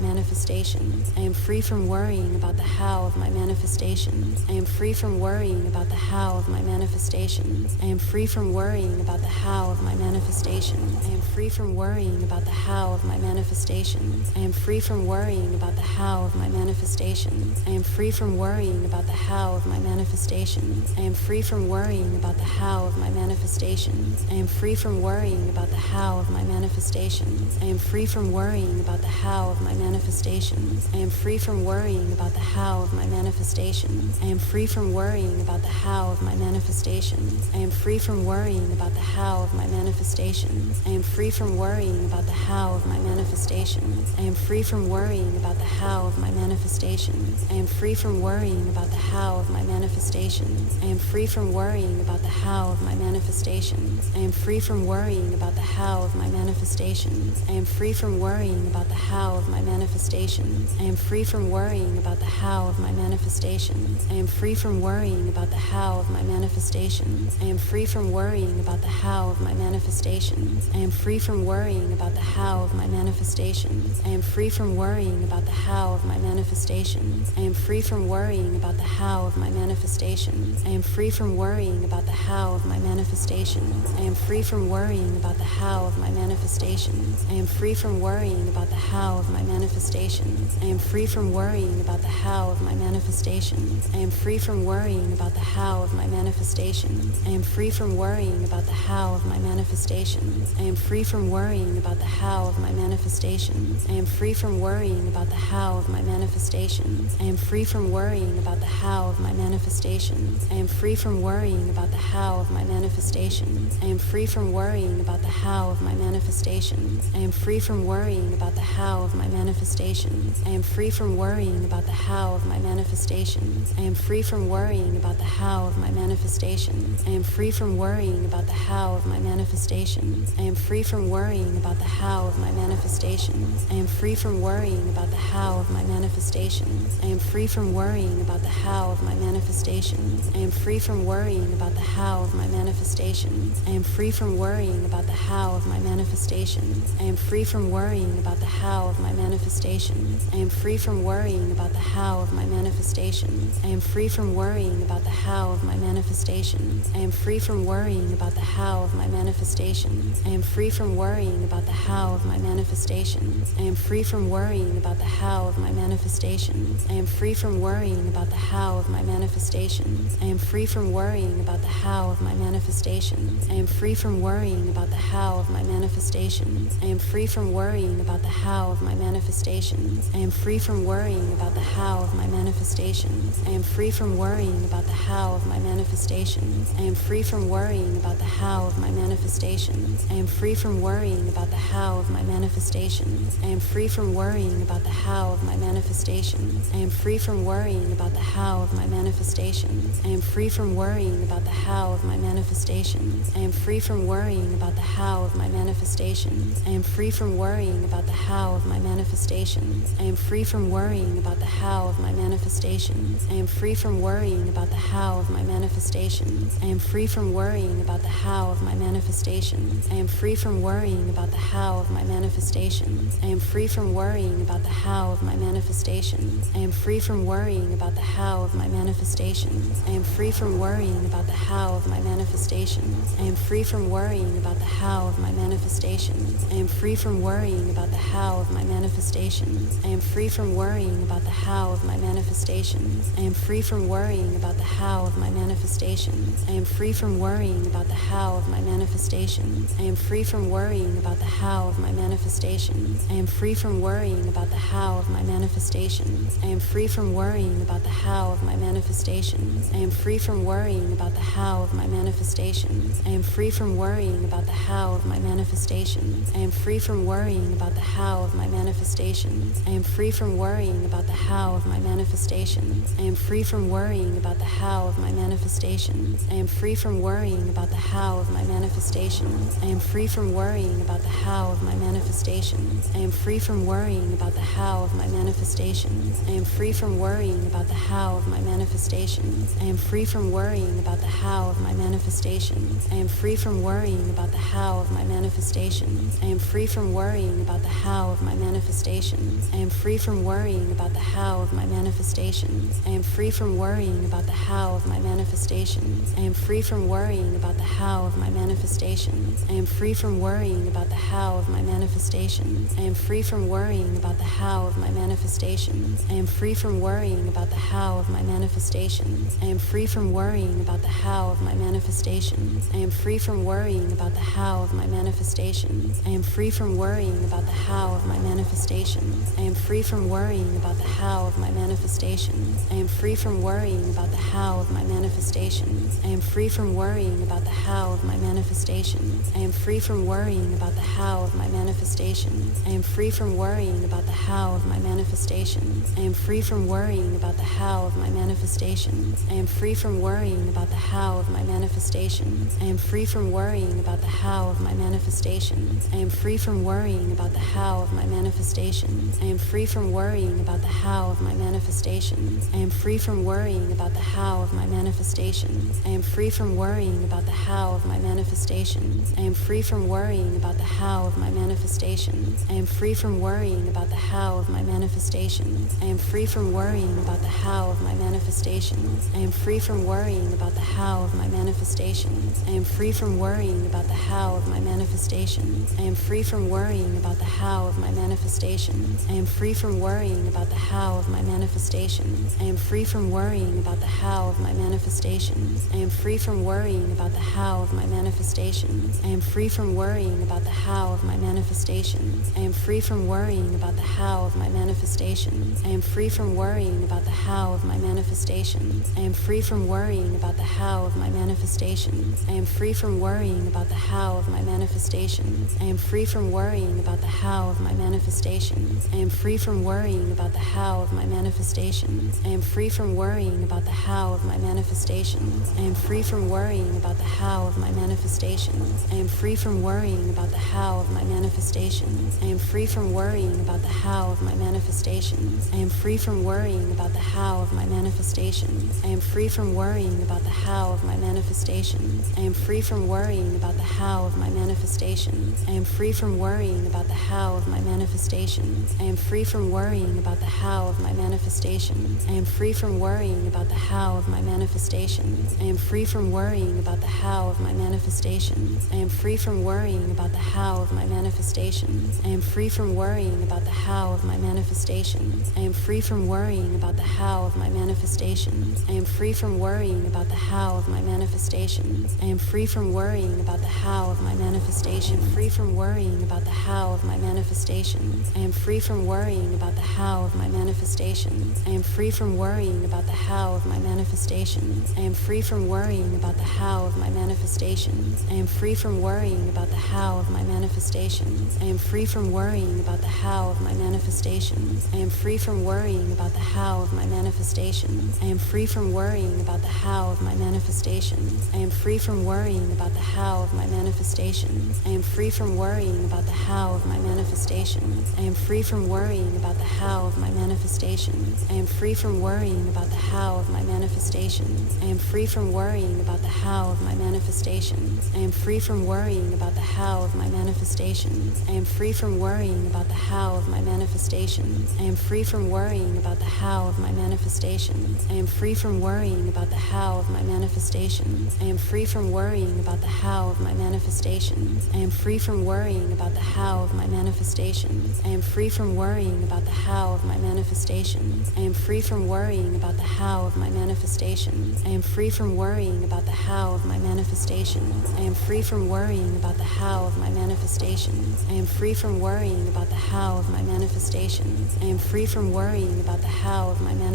manifestations. I am free from worrying about the how of my manifestations. I am free from worrying about the how of my manifestations. I am free from worrying about the how of my manifestations. I am free from worrying about the how of my manifestations. I am free from worrying about the how of my manifestations. I am free from worrying about the how of my manifestations. I am free from worrying about the how of my manifestations. I am free from worrying about the how of my manifestations. I am free from worrying about the how of my manifestations. I am free from worrying about the how of my manifestations. I am free from worrying about the how of my manifestations. I am free from worrying about the how of my manifestations. I am free from worrying about the how of my manifestations. I am free from worrying about the how of my manifestations. I am free from worrying about the how of my manifestations. I am free from worrying about the how of my manifestations. I am free from worrying about the how of my manifestations. I am free from worrying about the how of my manifestations. I am free from worrying about the how of my manifestations. I am free from worrying about the how of my manifestations. I am free from worrying about the how of my manifestations. I am free from worrying about the how of my manifestations. I am free from worrying about the how of my manifestations. I am free from worrying about the how of my manifestations. I am free from worrying about the how of my manifestations. I am free from worrying about the how of my manifestations. I am free from worrying about the how of my manifestations. I am free from worrying about the how of my manifestations. I am free from worrying about the how of my manifestations. I am free from worrying about the how of my manifestations. I am free from worrying about the how of my manifestations. I am free from worrying about the how of my manifestations. I am free from worrying about the how of my manifestations. I am free from worrying about the how of my manifestations. I am free from worrying about the how of my manifestations. I am free from worrying about the how of my manifestations. I am free from worrying about the how of my manifestations. I am free from worrying about the how of my manifestations. I am free from worrying about the how of my manifestations. I am free from worrying about the how of my manifestations. I am free from worrying about the how of my manifestations. I am free from worrying about the how of my manifestations. I am free from worrying about the how of my manifestations. I am free from worrying about the how of my manifestations. I am free from worrying about the how of my manifestations. I am free from worrying about the how of my manifestations. I am free from worrying about the how of my manifestations. I am free from worrying about the how of my manifestations. I am free from worrying about the how of my manifestations. I am free from worrying about the how of my manifestations. I am free from worrying about the how of my manifestations. I am free from worrying about the how of my manifestations. I am free from worrying about the how of my manifestations. I am free from worrying about the how of my manifestations. I am free from worrying about the how of my manifestations. I am free from worrying about the how of my manifestations. I am free from worrying about the how of my manifestations. I am free from worrying about the how of my manifestations. I am free from worrying about the how of my manifestations. I am free from worrying about the how of my manifestations. I am free from worrying about the how of my manifestations. I am free from worrying about the how of my manifestations. I am free from worrying about the how of my manifestations. I am free from worrying about the how of my manifestations. I am free from worrying about the how of my manifestations. I am free from worrying about the how of my manifestations. I am free from worrying about the how of my manifestations. I am free from worrying about the how of my manifestations. I am free from worrying about the how of my manifestations. I am free from worrying about the how of my manifestations. I am free from worrying about the how of my manifestations. I am free from worrying about the how of my manifestations. I am free from worrying about the how of my manifestations. I am free from worrying about the how of my manifestations. I am free from worrying about the how of my manifestations. I am free from worrying about the how of my manifestations. I am free from worrying about the how of my manifestations. I am free from worrying about the how of my manifestations. I am free from worrying about the how of my manifestations. I am free from worrying about the how of my manifestations. I am free from worrying about the how of my manifestations. I am free from worrying about the how of my manifestations. I am free from worrying about the how of my manifestations. I am free from worrying about the how of my manifestations. I am free from worrying about the how of my manifestations. I am free from worrying about the how of my manifestations. I am free from worrying about the how of my manifestations. I am free from worrying about the how of my manifestations. I am free from worrying about the how of my manifestations. I am free from worrying about the how of my manifestations. I am free from worrying about the how of my manifestations. I am free from worrying about the how of my manifestations. I am free from worrying about the how of my manifestations. I am free from worrying about the how of my manifestations. I am free from worrying about the how of my manifestations. I am free from worrying about the how of my manifestations. I am free from worrying about the how of my manifestations. I am free from worrying about the how of my manifestations. I am free from worrying about the how of my manifestations. I am free from worrying about the how of my manifestations. I am free from worrying about the how of my manifestations. I am free from worrying about the how of my manifestations. I am free from worrying about the how of my manifestations. I am free from worrying about the how of my manifestations. I am free from worrying about the how of my manifestations. I am free from worrying about the how of my manifestations. I am free from worrying about the how of my manifestations. I am free from worrying about the how of my manifestations. I am free from worrying about the how of my manifestations. I am free from worrying about the how of my manifestations. I am free from worrying about the how of my manifestations. I am free from worrying about the how of my manifestations. I am free from worrying about the how of my manifestations. I am free from worrying about the how of my manifestations. I am free from worrying about the how of my manifestations. I am free from worrying about the how of my manifestations. I am free from worrying about the how of my manifestations. I am free from worrying about the how of my manifestations. I am free from worrying about the how of my manifestations. I am free from worrying about the how of my manifestations. I am free from worrying about the how of my manifestations. I am free from worrying about the how of my manifestations. I am free from worrying about the how of my manifestations. I am free from worrying about the how of my manifestations. I am free from worrying about the how of my manifestations. I am free from worrying about the how of my manifestations. I am free from worrying about the how of my manifestations. I am free from worrying about the how of my manifestations. I am free from worrying about the how of my manifestations. I am free from worrying about the how of my manifestations. I am free from worrying about the how of my manifestations. I am free from worrying about the how of my manifestations. I am free from worrying about the how of my manifestations. I am free from worrying about the how of my manifestations. I am free from worrying about the how of my manifestations. I am free from worrying about the how of my manifestations. I am free from worrying about the how of my manifestations. I am free from worrying about the how of my manifestations. I am free from worrying about the how of my manifestations. I am free from worrying about the how of my manifestations. I am free from worrying about the how of my manifestations. I am free from worrying about the how of my manifestations. I am free from worrying about the how of my manifestation. Free from worrying about the how of my manifestations. I am free from worrying about the how of my manifestations. I am free from worrying about the how of my manifestations. I am free from worrying about the how of my manifestations. I am free from worrying about the how of my manifestations. I am free from worrying about the how of my manifestations. I am free from worrying about the how of my manifestations. I am free from worrying about the how of my manifestations. I am free from worrying about the how of my manifestations. I am free from worrying about the how of my manifestations. I am free from worrying about the how of my manifestations. I am free from worrying about the how of my manifestations. I am free from worrying about the how of my manifestations. I am free from worrying about the how of my manifestations. I am free from worrying about the how of my manifestations. I am free from worrying about the how of my manifestations. I am free from worrying about the how of my manifestations. I am free from worrying about the how of my manifestations. I am free from worrying about the how of my manifestations. I am free from worrying about the how of my manifestations. I am free from worrying about the how of my manifestations. I am free from worrying about the how of my manifestations. I am free from worrying about the how of my manifestations. I am free from worrying about the how of my manifestations. I am free from worrying about the how of my manifestations.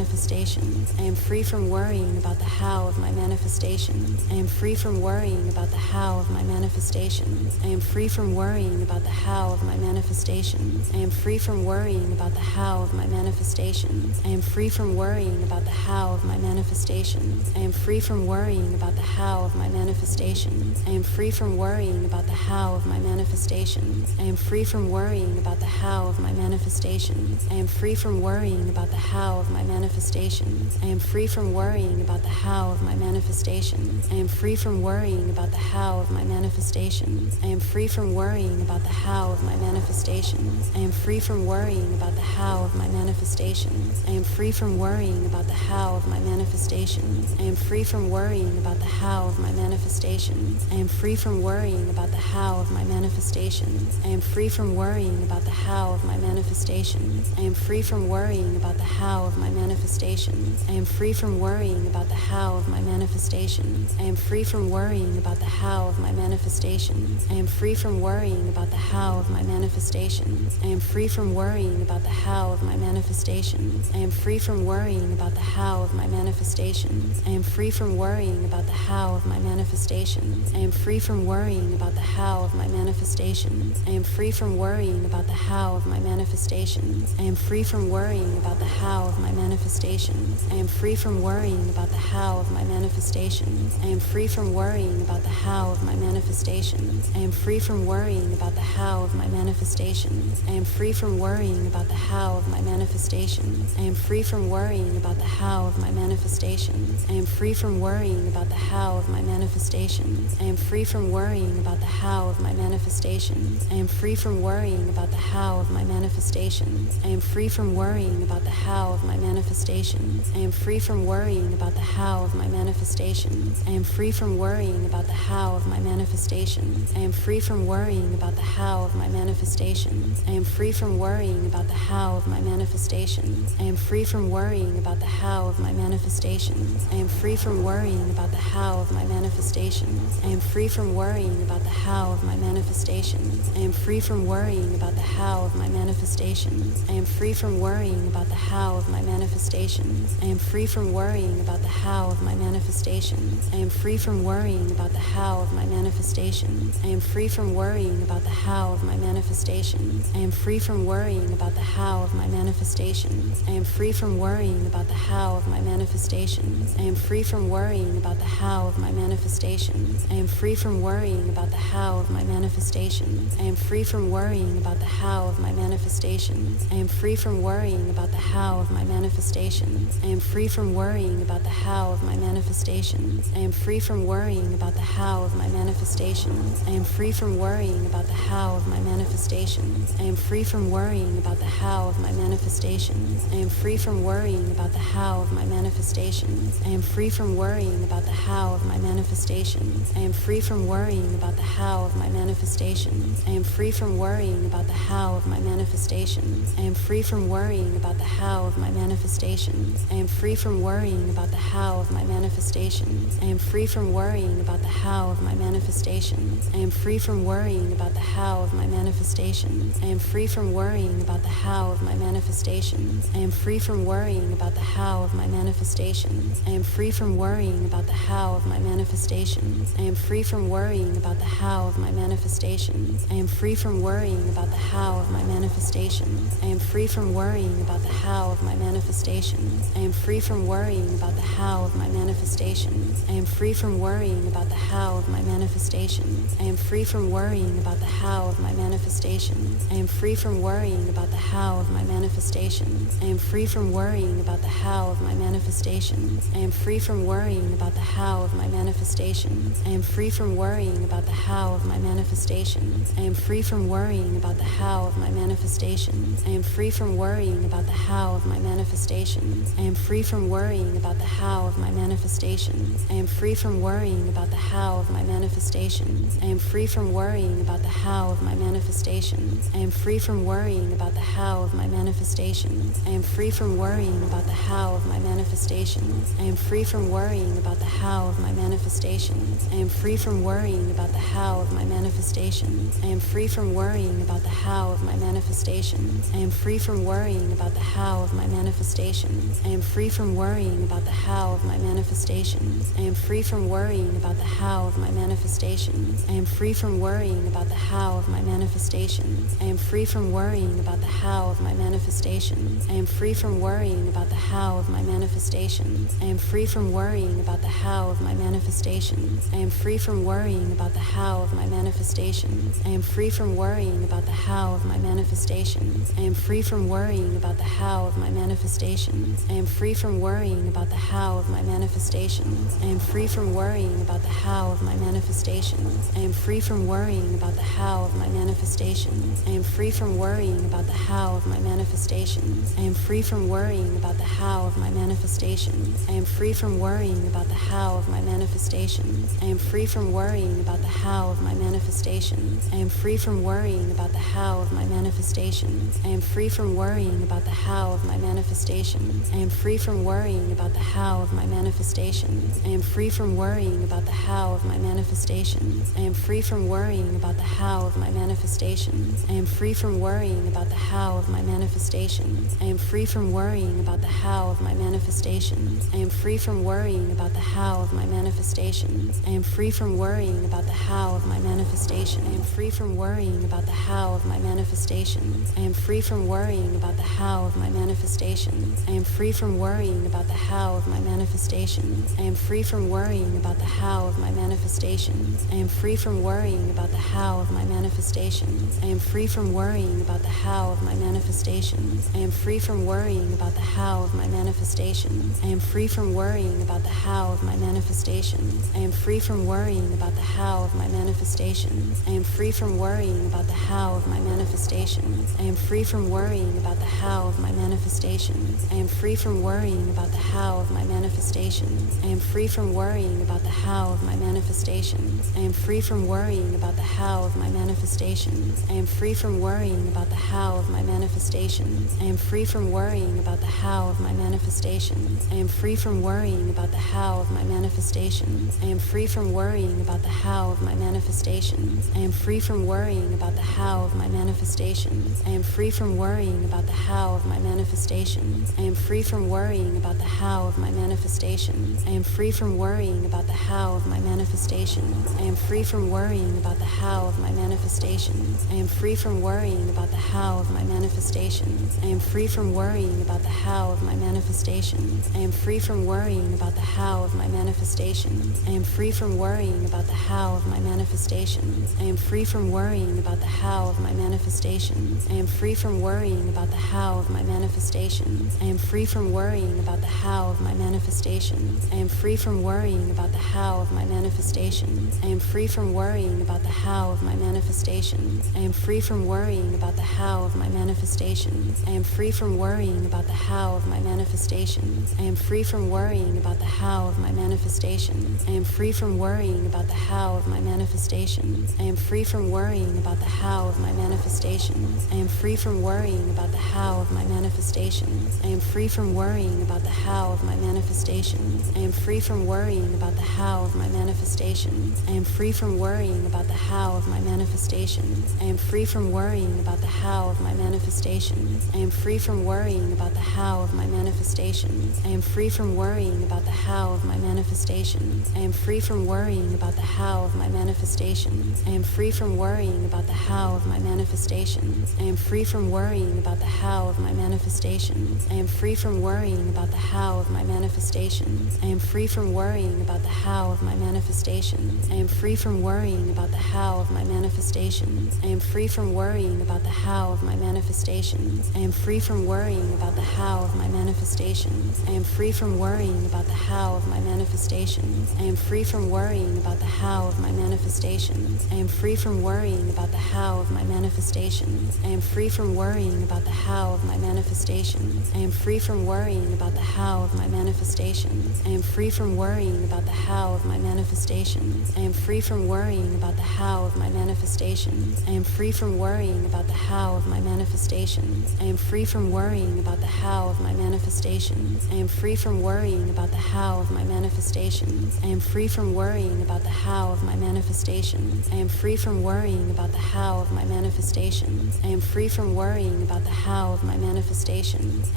manifestations. I am free from worrying about the how of my manifestations. I am free from worrying about the how of my manifestations. I am free from worrying about the how of my manifestations. I am free from worrying about the how of my manifestations. I am free from worrying about the how of my manifestations. I am free from worrying about the how of my manifestations. I am free from worrying about the how of my manifestations. I am free from worrying about the how of my manifestations. I am free from worrying about the how of my manifestations. I am free from worrying about the how of my manifestations. I am free from worrying about the how of my manifestations. I am free from worrying about the how of my manifestations. I am free from worrying about the how of my manifestations. I am free from worrying about the how of my manifestations. I am free from worrying about the how of my manifestations. I am free from worrying about the how of my manifestations. I am free from worrying about the how of my manifestations. I am free from worrying about the how of my manifestations. I am free from worrying about the how of my manifestations. I am free from worrying about the how of my manifestations. I am free from worrying about the how of my manifestations. I am free from worrying about the how of my manifestations. I am free from worrying about the how of my manifestations. I am free from worrying about the how of my manifestations. I am free from worrying about the how of my manifestations. I am free from worrying about the how of my manifestations. I am free from worrying about the how of my manifestations. I am free from worrying about the how of my manifestations. I am free from worrying about the how of my manifestations. I am free from worrying about the how of my manifestations. I am free from worrying about the how of my manifestations. I am free from worrying about the how of my manifestations. I am free from worrying about the how of my manifestations. I am free from worrying about the how of my manifestations. I am free from worrying about the how of my manifestations. I am free from worrying about the how of my manifestations. I am free from worrying about the how of my manifestations. I am free from worrying about the how of my manifestations. I am free from worrying about the how of my manifestations. I am free from worrying about the how of my manifestations. I am free from worrying about the how of my manifestations. I am free from worrying about the how of my manifestations. I am free from worrying about the how of my manifestations. I am free from worrying about the how of my manifestations. I am free from worrying about the how of my manifestations. I am free from worrying about the how of my manifestations. I am free from worrying about the how of my manifestations. I am free from worrying about the how of my manifestations. I am free from worrying about the how of my manifestations. I am free from worrying about the how of my manifestations. I am free from worrying about the how of my manifestations. I am free from worrying about the how of my manifestations. I am free from worrying about the how of my manifestations. I am free from worrying about the how of my manifestations. I am free from worrying about the how of my manifestations. I am free from worrying about the how of my manifestations. I am free from worrying about the how of my manifestations. I am free from worrying about the how of my manifestations. I am free from worrying about the how of my manifestations. I am free from worrying about the how of my manifestations. I am free from worrying about the how of my manifestations. I am free from worrying about the how of my manifestations. I am free from worrying about the how of my manifestations. I am free from worrying about the how of my manifestations. I am free from worrying about the how of my manifestations. I am free from worrying about the how of my manifestations. I am free from worrying about the how of my manifestations. I am free from worrying about the how of my manifestations. I am free from worrying about the how of my manifestations. I am free from worrying about the how of my manifestations. I am free from worrying about the how of my manifestations. I am free from worrying about the how of my manifestations. I am free from worrying about the how of my manifestations. I am free from worrying about the how of my manifestations. I am free from worrying about the how of my manifestations. I am free from worrying about the how of my manifestations. I am free from worrying about the how of my manifestations. I am free from worrying about the how of my manifestations. I am free from worrying about the how of my manifestations. I am free from worrying about the how of my manifestations. I am free from worrying about the how of my manifestations. I am free from worrying about the how of my manifestations. I am free from worrying about the how of my manifestations. I am free from worrying about the how of my manifestations. I am free from worrying about the how of my manifestations. I am free from worrying about the how of my manifestations. I am free from worrying about the how of my manifestations. I am free from worrying about the how of my manifestations. I am free from worrying about the how of my manifestations. I am free from worrying about the how of my manifestations. manifestations. I am free from worrying about the how of my manifestations. I am free from worrying about the how of my manifestations. I am free from worrying about the how of my manifestations. I am free from worrying about the how of my manifestations. I am free from worrying about the how of my manifestations. I am free from worrying about the how of my manifestations. I am free from worrying about the how of my manifestations. I am free from worrying about the how of my manifestations. I am free from worrying about the how of my manifestations. I am free from worrying about the how of my manifestations. I am free from worrying about the how of my manifestations. I am free from worrying about the how of my manifestations. I am free from worrying about the how of my manifestations. I am free from worrying about the how of my manifestations. I am free from worrying about the how of my manifestations. I am free from worrying about the how of my manifestations. I am free from worrying about the how of my manifestations. I am free from worrying about the how of my manifestations. I am free from worrying about the how of my manifestations. I am free from worrying about the how of my manifestations. I am free from worrying about the how of my manifestations. I am free from worrying about the how of my manifestations. I am free from worrying about the how of my manifestations. I am free from worrying about the how of my manifestations. I am free from worrying about the how of my manifestation. I am free from worrying about the how of my manifestations. I am free from worrying about the how of my manifestations. I am free from worrying about the how of my manifestations. I am free from worrying about the how of my manifestations. I am free from worrying about the how of my manifestations. I am free from worrying about the how of my manifestations. I am free from worrying about the how of my manifestations. I am free from worrying about the how of my manifestations. I am free from worrying about the how of my manifestations. I am free from worrying about the how of my manifestations. I am free from worrying about the how of my manifestations. I am free from worrying about the how of my manifestations. I am free from worrying about the how of my manifestations. I am free from worrying about the how of my manifestations. I am free from worrying about the how of my manifestations. I am free from worrying about the how of my manifestations. I am free from worrying about the how of my manifestations. I am free from worrying about the how of my manifestations. I am free from worrying about the how of my manifestations. I am free from worrying about the how of my manifestations. I am free from worrying about the how of my manifestations. I am free from worrying about the how of my manifestations. I am free from worrying about the how of my manifestations. I am free from worrying about the how of my manifestations. I am free from worrying about the how of my manifestations. I am free from worrying about the how of my manifestations. I am free from worrying about the how of my manifestations. I am free from worrying about the how of my manifestations. I am free from worrying about the how of my manifestations. I am free from worrying about the how of my manifestations. I am free from worrying about the how of my manifestations. I am free from worrying about the how of my manifestations. I am free from worrying about the how of my manifestations. I am free from worrying about the how of my manifestations. I am free from worrying about the how of my manifestations. I am free from worrying about the how of my manifestations. I am free from worrying about the how of my manifestations. I am free from worrying about the how of my manifestations. I am free from worrying about the how of my manifestations. I am free from worrying about the how of my manifestations. I am free from worrying about the how of my manifestations. I am free from worrying about the how of my manifestations. I am free from worrying about the how of my manifestations. I am free from worrying about the how of my manifestations. I am free from worrying about the how of my manifestations. I am free from worrying about the how of my manifestations. I am free from worrying about the how of my manifestations. I am free from worrying about the how of my manifestations. I am free from worrying about the how of my manifestations. I am free from worrying about the how of my manifestations. I am free from worrying about the how of my manifestations. I am free from worrying about the how of my manifestations. I am free from worrying about the how of my manifestations. I am free from worrying about the how of my manifestations. I am free from worrying about the how of my manifestations. I am free from worrying about the how of my manifestations. I am free from worrying about the how of my manifestations. I am free from worrying about the how of my manifestations. I am free from worrying about the how of my manifestations. I am free from worrying about the how of my manifestations. I am free from worrying about the how of my manifestations. I am free from worrying about the how of my manifestations. I am free from worrying about the how of my manifestations. I am free from worrying about the how of my manifestations. I am free from worrying about the how of my manifestations. I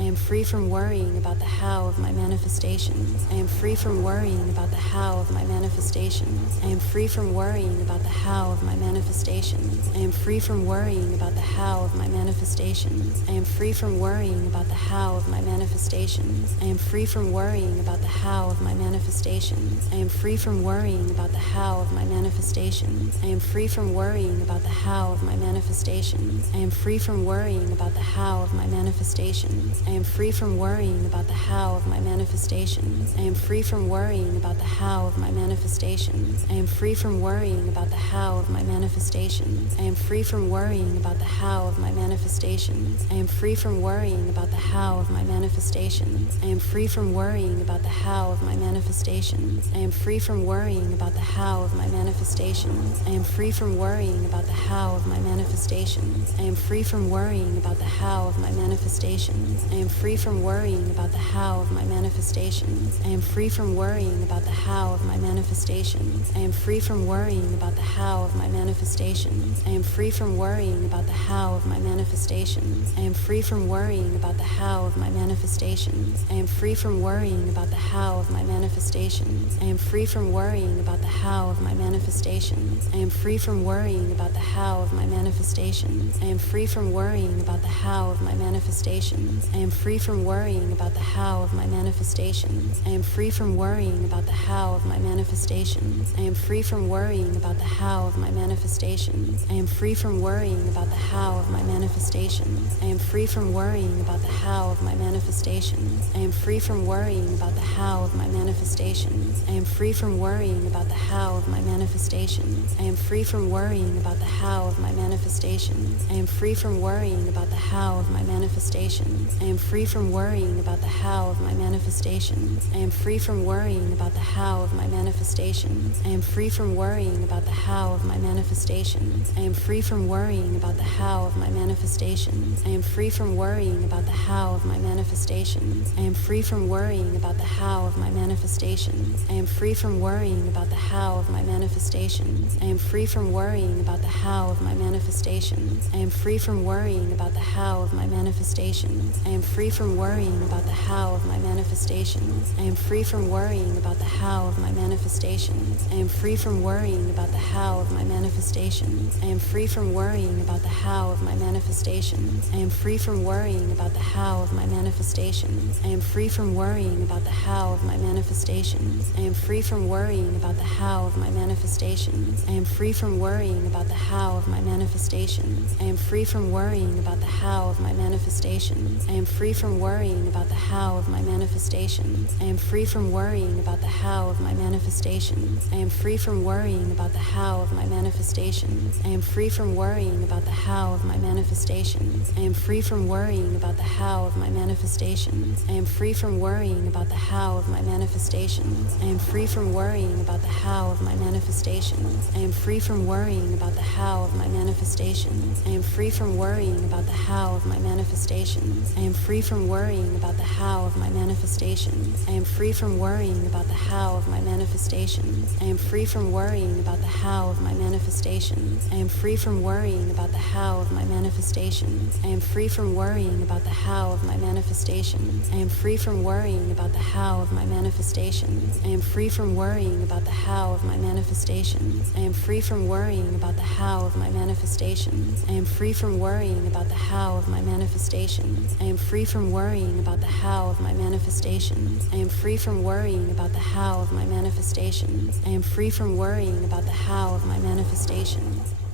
am free from worrying about the how of my manifestations. I am free from worrying about the how of my manifestations. I am free from worrying about the how of my manifestations. I am free from worrying about the how of my manifestations. I am free from worrying about the how of my manifestations. I am free from worrying about the how of my manifestations. I am free from worrying about the how of my manifestations. I am free from worrying about the how of my manifestations. I am free from worrying about the how of my manifestations. I am free from worrying about the how of my manifestations. I am free from worrying about the how of my manifestations. I am free from worrying about the how of my manifestations. I am free from worrying about the how of my manifestations. I am free from worrying about the how of my manifestations. I am free from worrying about the how of my manifestations. I am free from worrying about the how of my manifestations. I am free from worrying about the how of my manifestations. I am free from worrying about the how of my manifestations. I am free from worrying about the how of my manifestations. I am free from worrying about the how of my manifestations. I am free from worrying about the how of my manifestations. I am free from worrying about the how of my manifestations. I am free from worrying about the how of my manifestations. I am free from worrying about the how of my manifestations. I am free from worrying about the how of my manifestations. I am free from worrying about the how of my manifestations. I am free from worrying about the how of my manifestations. I am free from worrying about the how of my manifestations. I am free from worrying about the how of my manifestations. I am free from worrying about the how of my manifestations. I am free from worrying about the how of my manifestations. I am free from worrying about the how of my manifestations. I am free from worrying about the how of my manifestations. I am free from worrying about the how of my manifestations. I am free from worrying about the how of my manifestations. I am free from worrying about the how of my manifestations. I am free from worrying about the how of my manifestations. I am free from worrying about the how of my manifestations. I am free from worrying about the how of my manifestations. I am free from worrying about the how of my manifestations. I am free from worrying about the how of my manifestations. I am free from worrying about the how of my manifestations. I am free from worrying about the how of my manifestations. I am free from worrying about the how of my manifestations. I am free from worrying about the how of my manifestations. I am free from worrying about the how of my manifestations. I am free from worrying about the how of my manifestations. I am free from worrying about the how of my manifestations. I am free from worrying about the how of my manifestations. I am free from worrying about the how of my manifestations. I am free from worrying about the how of my manifestations. I am free from worrying about the how of my manifestations. I am free from worrying about the how of my manifestations. I am free from worrying about the how of my manifestations. I am free from worrying about the how of my manifestations. I am free from worrying about the how of my manifestations. I am free from worrying about the how of my manifestations. I am free from worrying about the how of my manifestations. I am free from worrying about the how of my manifestations. I am free from worrying about the how of my manifestations. I am free from worrying about the how of my manifestations. I am free from worrying about the how of my manifestations. I am free from worrying about the how of my manifestations. I am free from worrying about the how of my manifestations. I am free from worrying about the how of my manifestations. I am free from worrying about the how of my manifestations. I am free from worrying about the how of my manifestations. I am free from worrying about the how of my manifestations. I am free from worrying about the how of my manifestations. I am free from worrying about the how of my manifestations. I am free from worrying about the how of my manifestations. I am free from worrying about the how of my manifestations. I am free from worrying about the how of my manifestations. I am free from worrying about the how of my manifestations. I am free from worrying about the how of my manifestations.